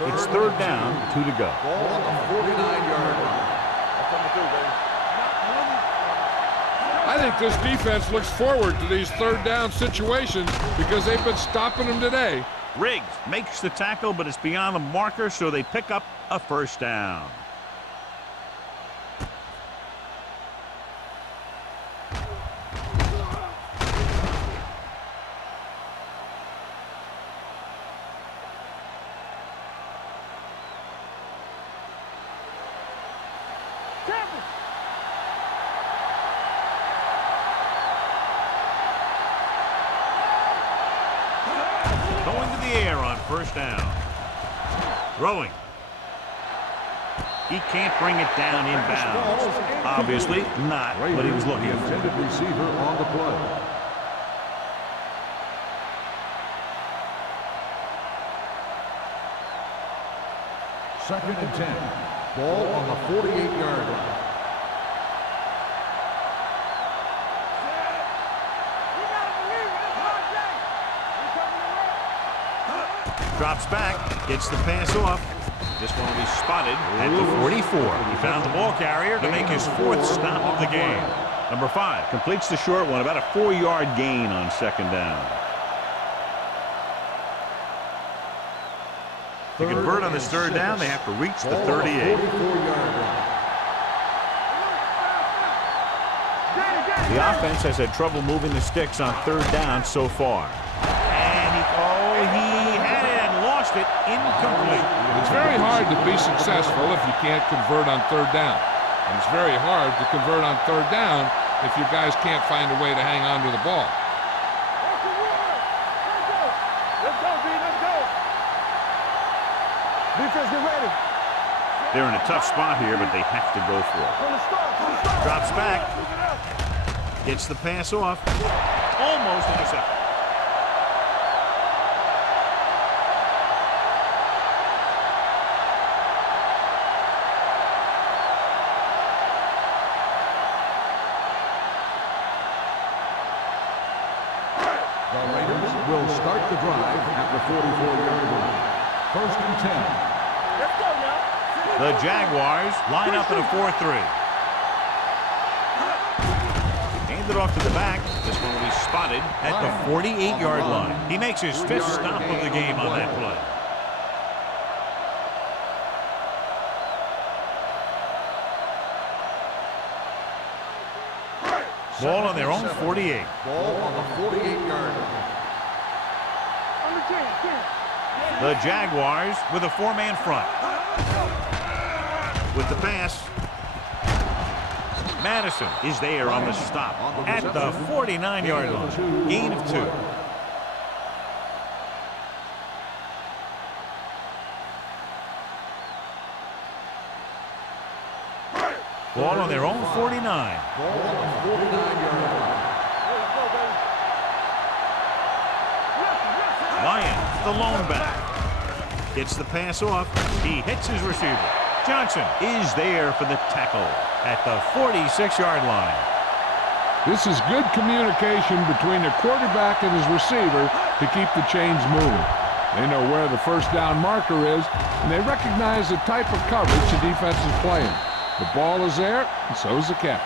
It's third down, 2 to go. Ball on the 49-yard line. I think this defense looks forward to these third down situations because they've been stopping them today. Riggs makes the tackle, but it's beyond the marker, so they pick up a first down. Going to the air on first down. Throwing. He can't bring it down inbounds. Obviously not what he was looking for. Intended receiver on the play. Second and 10. Ball on the 48-yard line. Drops back, gets the pass off. This one will be spotted at the 44. He found the ball carrier to make his fourth stop of the game. Number 5 completes the short one, about a 4-yard gain on second down. To convert on this third down, they have to reach the 38. The offense has had trouble moving the sticks on third down so far. And he had it and lost it, incomplete. It's very hard to be successful if you can't convert on third down. And it's very hard to convert on third down if you guys can't find a way to hang on to the ball. Let's go, B. Let's go. Defense, get ready. They're in a tough spot here, but they have to go for it. From the start. Drops back. Gets the pass off. Almost intercepted. The Raiders will start the drive at the 44-yard line. First and 10. Let's go, y'all. The Jaguars line up in a 4-3. Handed off to the back. This one will be spotted at the 48-yard line. He makes his 5th stop of the game on that play. Ball on their own 48. Ball on the 48-yard line. Under 10. The Jaguars with a 4-man front. With the pass. Madison is there on the stop at the 49-yard line. Gain of 2. Ball on their own 49. Ball on the 49-yard line. Lyons, the lone back. Gets the pass off. He hits his receiver. Johnson is there for the tackle at the 46-yard line. This is good communication between the quarterback and his receiver to keep the chains moving. They know where the first down marker is, and they recognize the type of coverage the defense is playing. The ball is there, and so is the catch.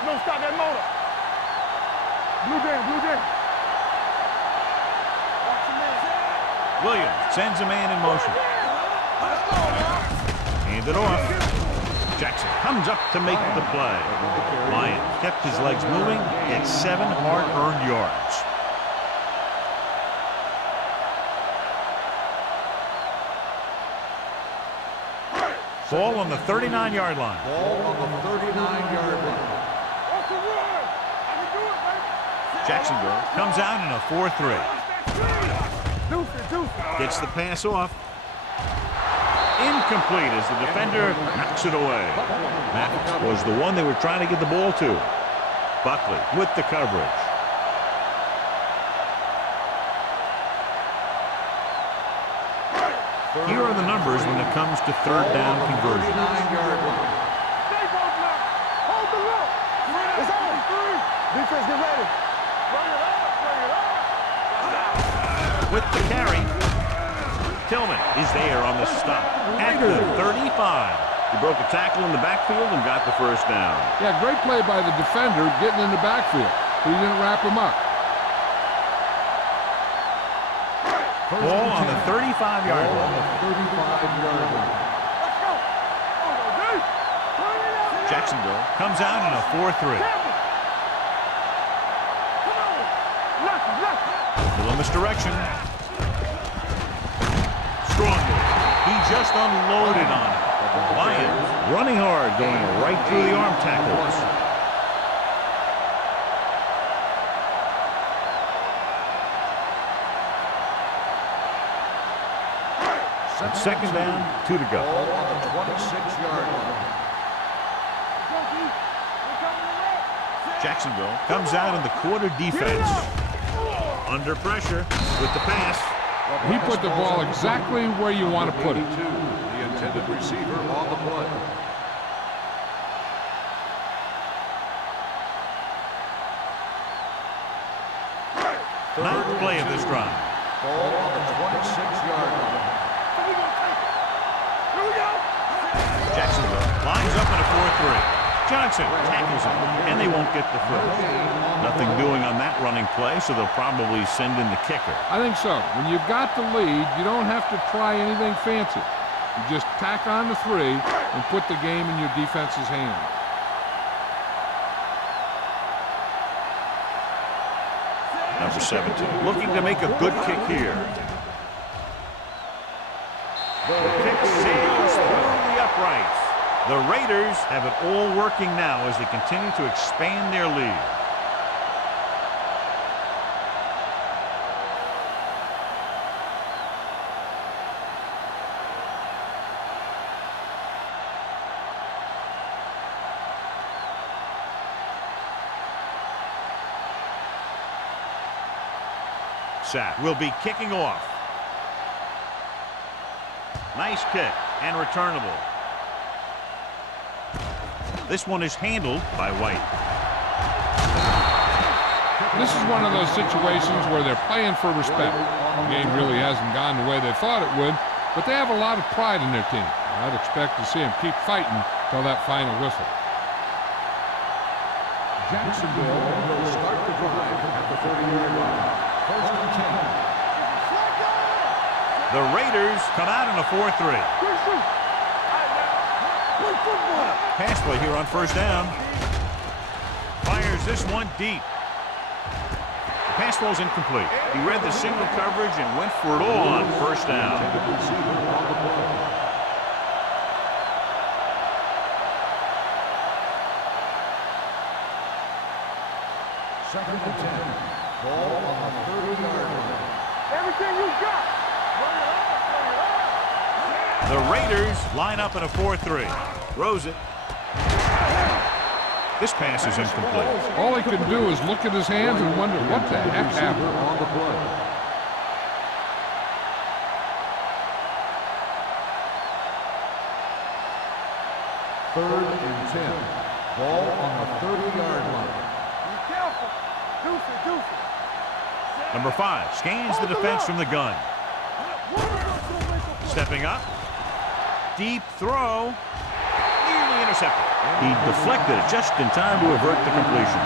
Don't stop that motor. Blue jam. Williams sends a man in motion. Hand it off. Jackson comes up to make the play. Lions kept his legs moving, gets 7 hard-earned yards. Ball on the 39-yard line. Ball on the 39-yard line. Jacksonville comes out in a 4-3. Gets the pass off. Incomplete as the defender knocks it away. Mathis was the one they were trying to get the ball to. Buckley with the coverage. Here are the numbers when it comes to third down conversion. 39-yard line. Hold the look. It's on. Defense, get ready. Bring it up. With the carry, Tillman is there on the stop at the 35. He broke a tackle in the backfield and got the first down. Yeah, great play by the defender getting in the backfield, but he didn't wrap him up. Ball on the 35-yard line. Jacksonville comes out in a 4-3. Little misdirection. Strongly. He just unloaded on it. Lions running hard, going right through the arm tackles. Second down, 2 to go. Ball on the 26-yard line. Jacksonville comes out in the quarter defense. Under pressure with the pass. He put the ball exactly where you want to put it. The intended receiver on the play. Ninth play of this drive. Ball on the 26-yard line. Jacksonville lines up in a 4-3. Johnson tackles him, and they won't get the first. Nothing doing on that running play, so they'll probably send in the kicker. I think so. When you've got the lead, you don't have to try anything fancy. You just tack on the 3 and put the game in your defense's hands. Number 17, looking to make a good kick here. The kick sails through the uprights. The Raiders have it all working now as they continue to expand their lead. Sapp will be kicking off. Nice kick and returnable. This one is handled by White. This is one of those situations where they're playing for respect. The game really hasn't gone the way they thought it would, but they have a lot of pride in their team. I'd expect to see them keep fighting till that final whistle. Jacksonville will start the drive at the 30-yard line. First and 10. The Raiders come out in a 4-3. Pass play here on first down. Fires this one deep. The pass ball's incomplete. He read the single coverage and went for it all on first down. Second and 10. Ball on the 30-yard line. Everything you got. The Raiders line up in a 4-3. Throws it. This pass is incomplete. All he can do is look at his hands and wonder what the heck happened. On the play. Third and 10. Ball on the 30-yard line. Be careful. Deuce it. Number 5 scans the defense from the gun. Stepping up. Deep throw. Nearly intercepted. He deflected it just in time to avert the completion.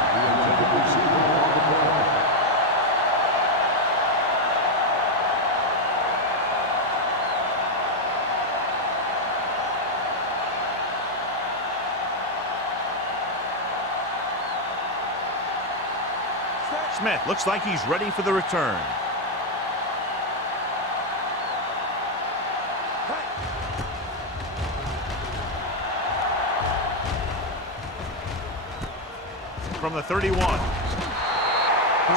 Smith looks like he's ready for the return. From the 31.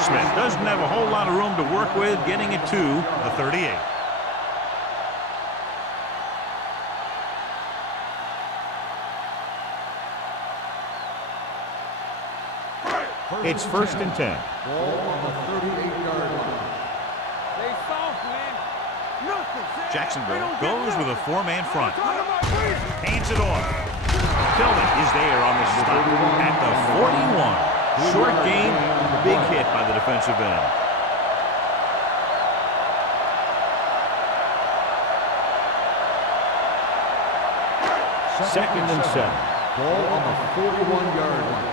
Smith doesn't have a whole lot of room to work with, getting it to the 38. It's 1st and 10. Ball on the 38-yard line. Stay soft, man. Nothing. Jacksonville goes with a 4-man front. Hands it off. Tillman is there on the stop at the 41. Short gain, big hit by the defensive end. Second and 7. Ball on the 41-yard line.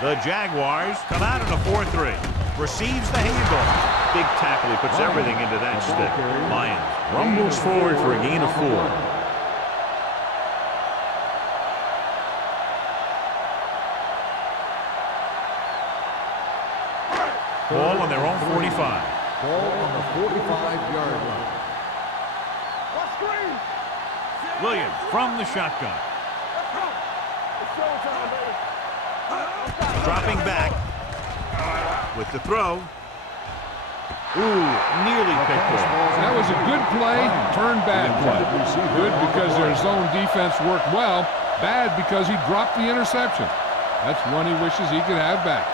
The Jaguars come out in a 4-3. Receives the handoff. Big tackle. He puts everything into that stick. Lions rumbles forward for a gain of 4. Ball on their own 45. Ball on the 45-yard line. Williams from the shotgun. Dropping back with the throw. Ooh, nearly picked off. That was a good play, turned bad play. Good because their zone defense worked well. Bad because he dropped the interception. That's one he wishes he could have back.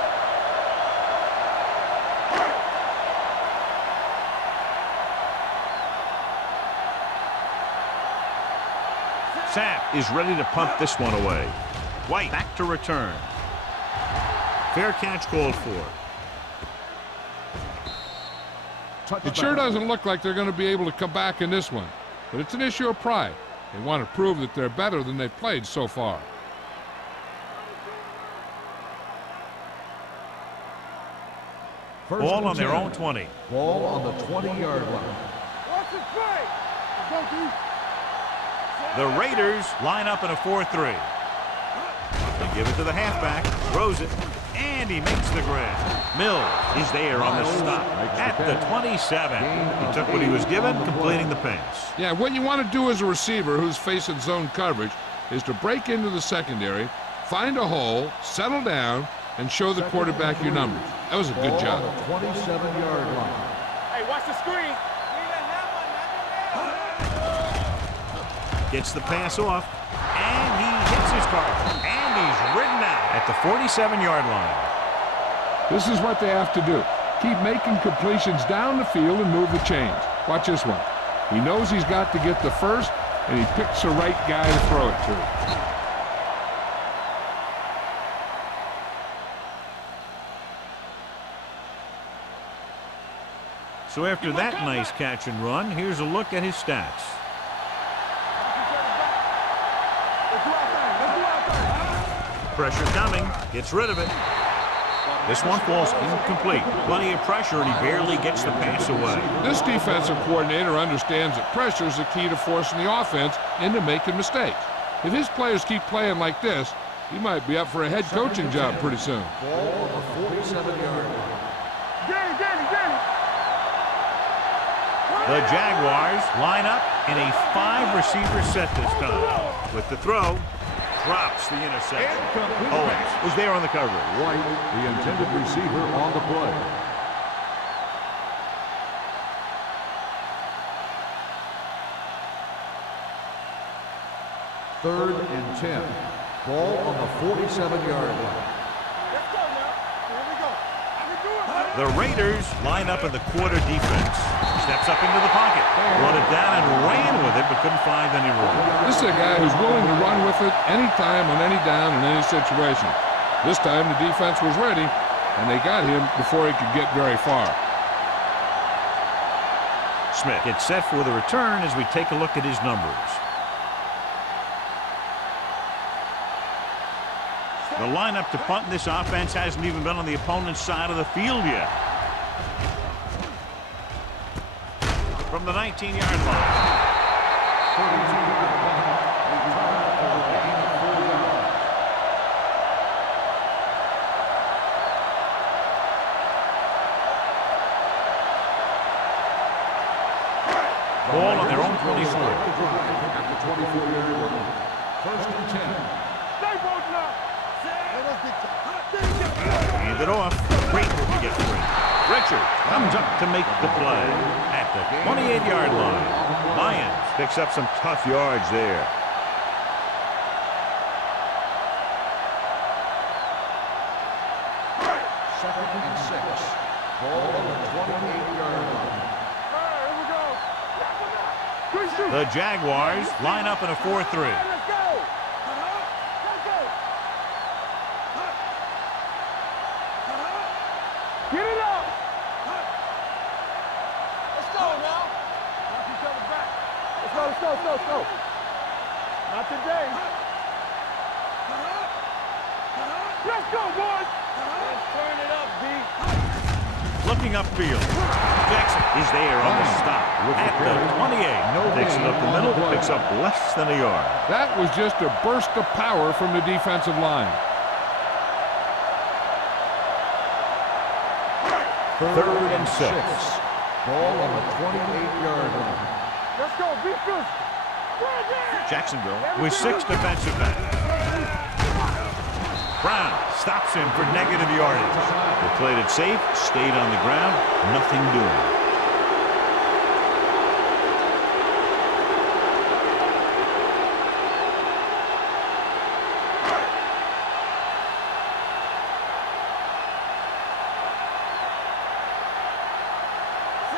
Sapp is ready to punt this one away. White back to return. Fair catch called for. It sure doesn't look like they're going to be able to come back in this one, but it's an issue of pride. They want to prove that they're better than they've played so far. Ball on their own 20. Ball on the 20-yard line. The Raiders line up in a 4-3. They give it to the halfback, throws it, and he makes the grab. Mills is there on the stop at the 27. He took what he was given, completing the pass. Yeah, what you want to do as a receiver who's facing zone coverage is to break into the secondary, find a hole, settle down, and show the quarterback your numbers. That was a good job. Ball on the 27-yard line. Hey, watch the screen. Gets the pass off, and he hits his target, and he's ridden out at the 47-yard line. This is what they have to do. Keep making completions down the field and move the chains. Watch this one. He knows he's got to get the first, and he picks the right guy to throw it to. So after that nice catch and run, here's a look at his stats. Pressure coming, gets rid of it. This one falls incomplete. Plenty of pressure, and he barely gets the pass away. This defensive coordinator understands that pressure is the key to forcing the offense into making mistakes. If his players keep playing like this, he might be up for a head coaching job pretty soon. Ball on the 47-yard line. The Jaguars line up in a 5-receiver set this time. With the throw, drops the interception. Owens is there on the cover. White, the intended receiver, on the play. Third and 10. Ball on the 47-yard line. The Raiders line up in the quarter defense. Steps up into the pocket. Brought it down and ran with it, but couldn't find any room. This is a guy who's willing to run with it anytime, on any down, in any situation. This time the defense was ready, and they got him before he could get very far. Smith gets set for the return as we take a look at his numbers. The lineup to punt in this offense hasn't even been on the opponent's side of the field yet. From the 19-yard line. drive at the 24-yard line. First and 10. Stay both now. Hand it off. Great move to get free. Richard comes up to make the play at the 28-yard line. Lions picks up some tough yards there. Second and 6. Ball on the 28-yard line. The Jaguars line up in a 4-3. Let's go. Let's go. Get it up. Let's go now. Knock each other back. Let's go. Not today. Let's go, boys. Let's turn it up, B. Looking upfield. Jackson is there on the stop at the 28. Takes it up the middle, picks up less than a yard. That was just a burst of power from the defensive line. Third and 6. Ball on the 28-yard line. Let's go, be good. Jacksonville with 6 defensive backs. Brown stops him for negative yardage. They played it safe, stayed on the ground, nothing doing.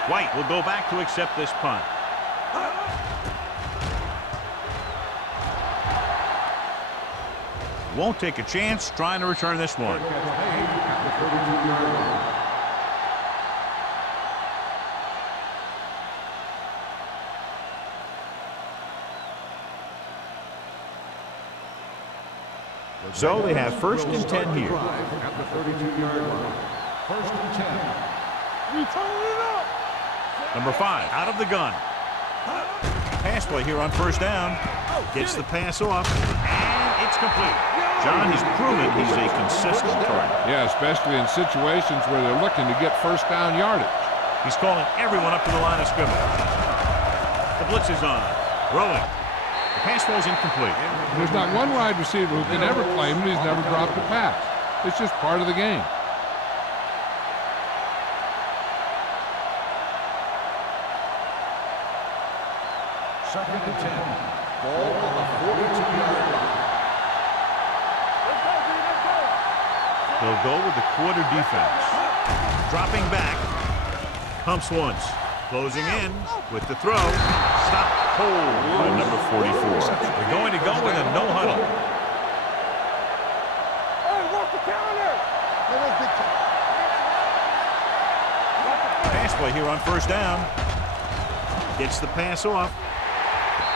White will go back to accept this punt. Won't take a chance trying to return this one. So they have first and 10 here. At the 32-yard line. First and 10. We turn it up. Number 5 out of the gun. Pass play here on first down. Gets the pass off, and it's complete. John, he's proven he's a consistent target. Yeah, especially in situations where they're looking to get first down yardage. He's calling everyone up to the line of scrimmage. The blitz is on. Rolling. The pass ball is incomplete. There's not one wide receiver who can ever claim that he's never dropped a pass. It's just part of the game. Second and 10. Ball on the 42-yard line. They'll go with the quarter defense. Dropping back. Pumps once. Closing in with the throw. Stopped cold by number 44. They're going to go with a no huddle. Hey, watch the counter. Pass play here on first down. Gets the pass off.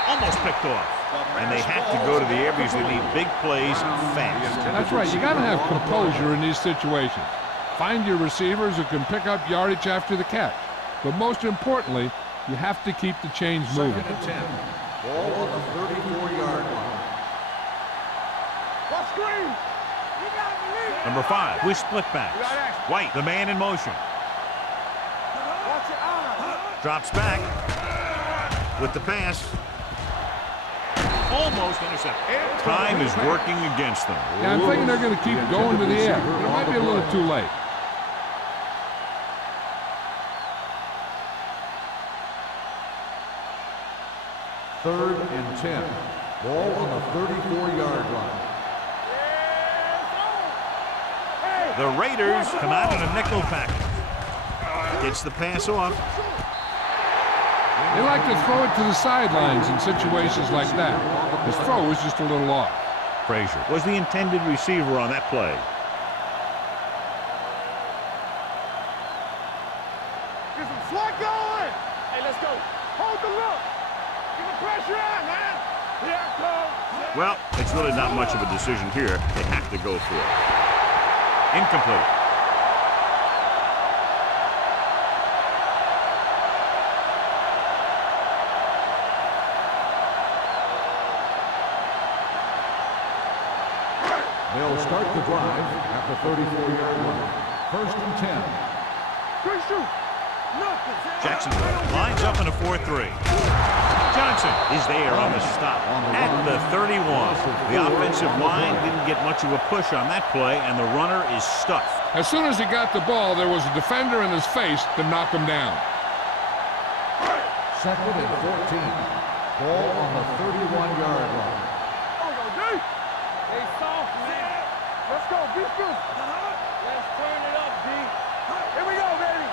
Almost picked off. And they have to go to the air because they need big plays fast. That's right. You got to have composure in these situations. Find your receivers who can pick up yardage after the catch. But most importantly, you have to keep the chains moving. Second and 10. Ball on the 34-yard line. Watch screen. You got to believe. Number 5 with split backs. White, the man in motion. Watch your eye. Drops back with the pass. Almost intercepted. Time is working against them. Yeah, I'm thinking they're going to keep going to the air. It might be a little too late. Third and 10. Ball on the 34-yard line. The Raiders come out in a nickel package. Gets the pass off. They like to throw it to the sidelines in situations like that. His throw was just a little off. Frazier was the intended receiver on that play. Get some slack going. Hey, let's go. Hold the look. Get the pressure on, man. Here it comes. Well, it's really not much of a decision here. They have to go for it. Incomplete. They'll start the drive at the 34-yard line. First and 10. Quick shoot. Jackson lines up in a 4-3. Johnson is there on the stop at the 31. The offensive line didn't get much of a push on that play, and the runner is stuffed. As soon as he got the ball, there was a defender in his face to knock him down. Second and 14. Ball on the 31-yard line. Stay soft, man. Let's go, be good. Let's turn it up, D. Here we go, baby.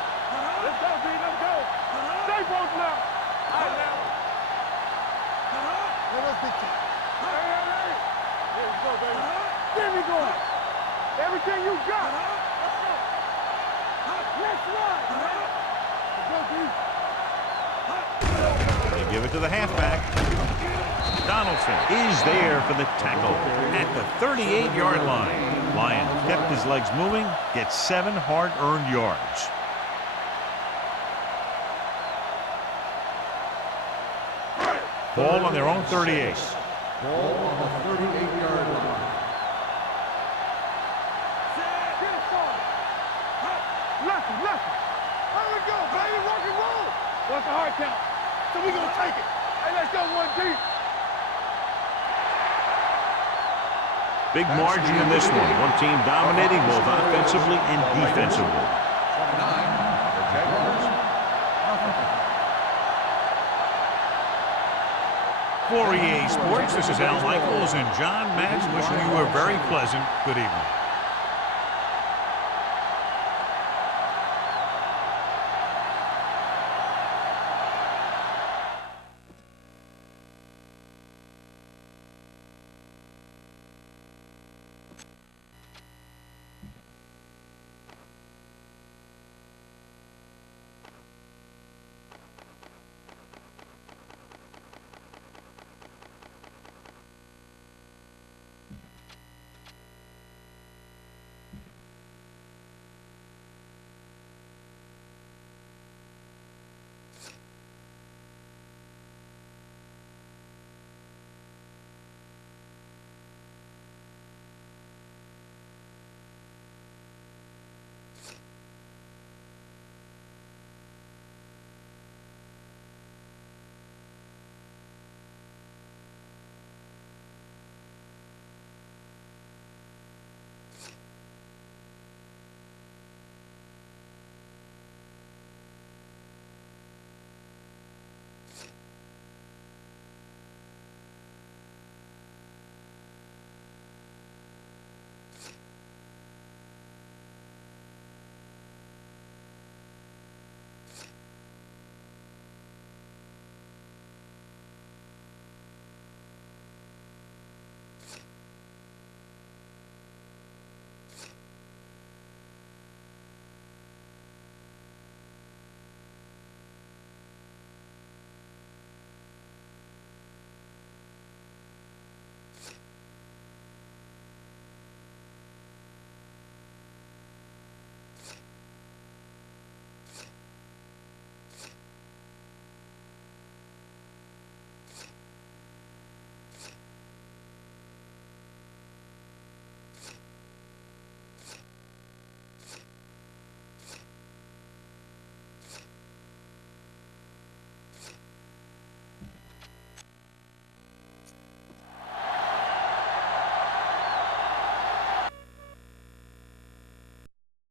Let's go, D. Let's go. Stay both now. All right, now. Let us be tough. Hey. There we go, baby. There we go. Everything you got. Let's run. Let's go, D. They give it to the halfback. Donaldson is there for the tackle at the 38-yard line. Lions kept his legs moving, gets 7 hard-earned yards. Ball on their own 38. Ball on the 38-yard line. Left. There we go, baby. Rock and roll. What's the hard count? So we gonna take it. Hey, let's go, 1D. Big margin in this one. One team dominating both offensively and defensively. 29. The Jaguars. For EA Sports, this is Al Michaels and John Madden wishing you a very pleasant good evening.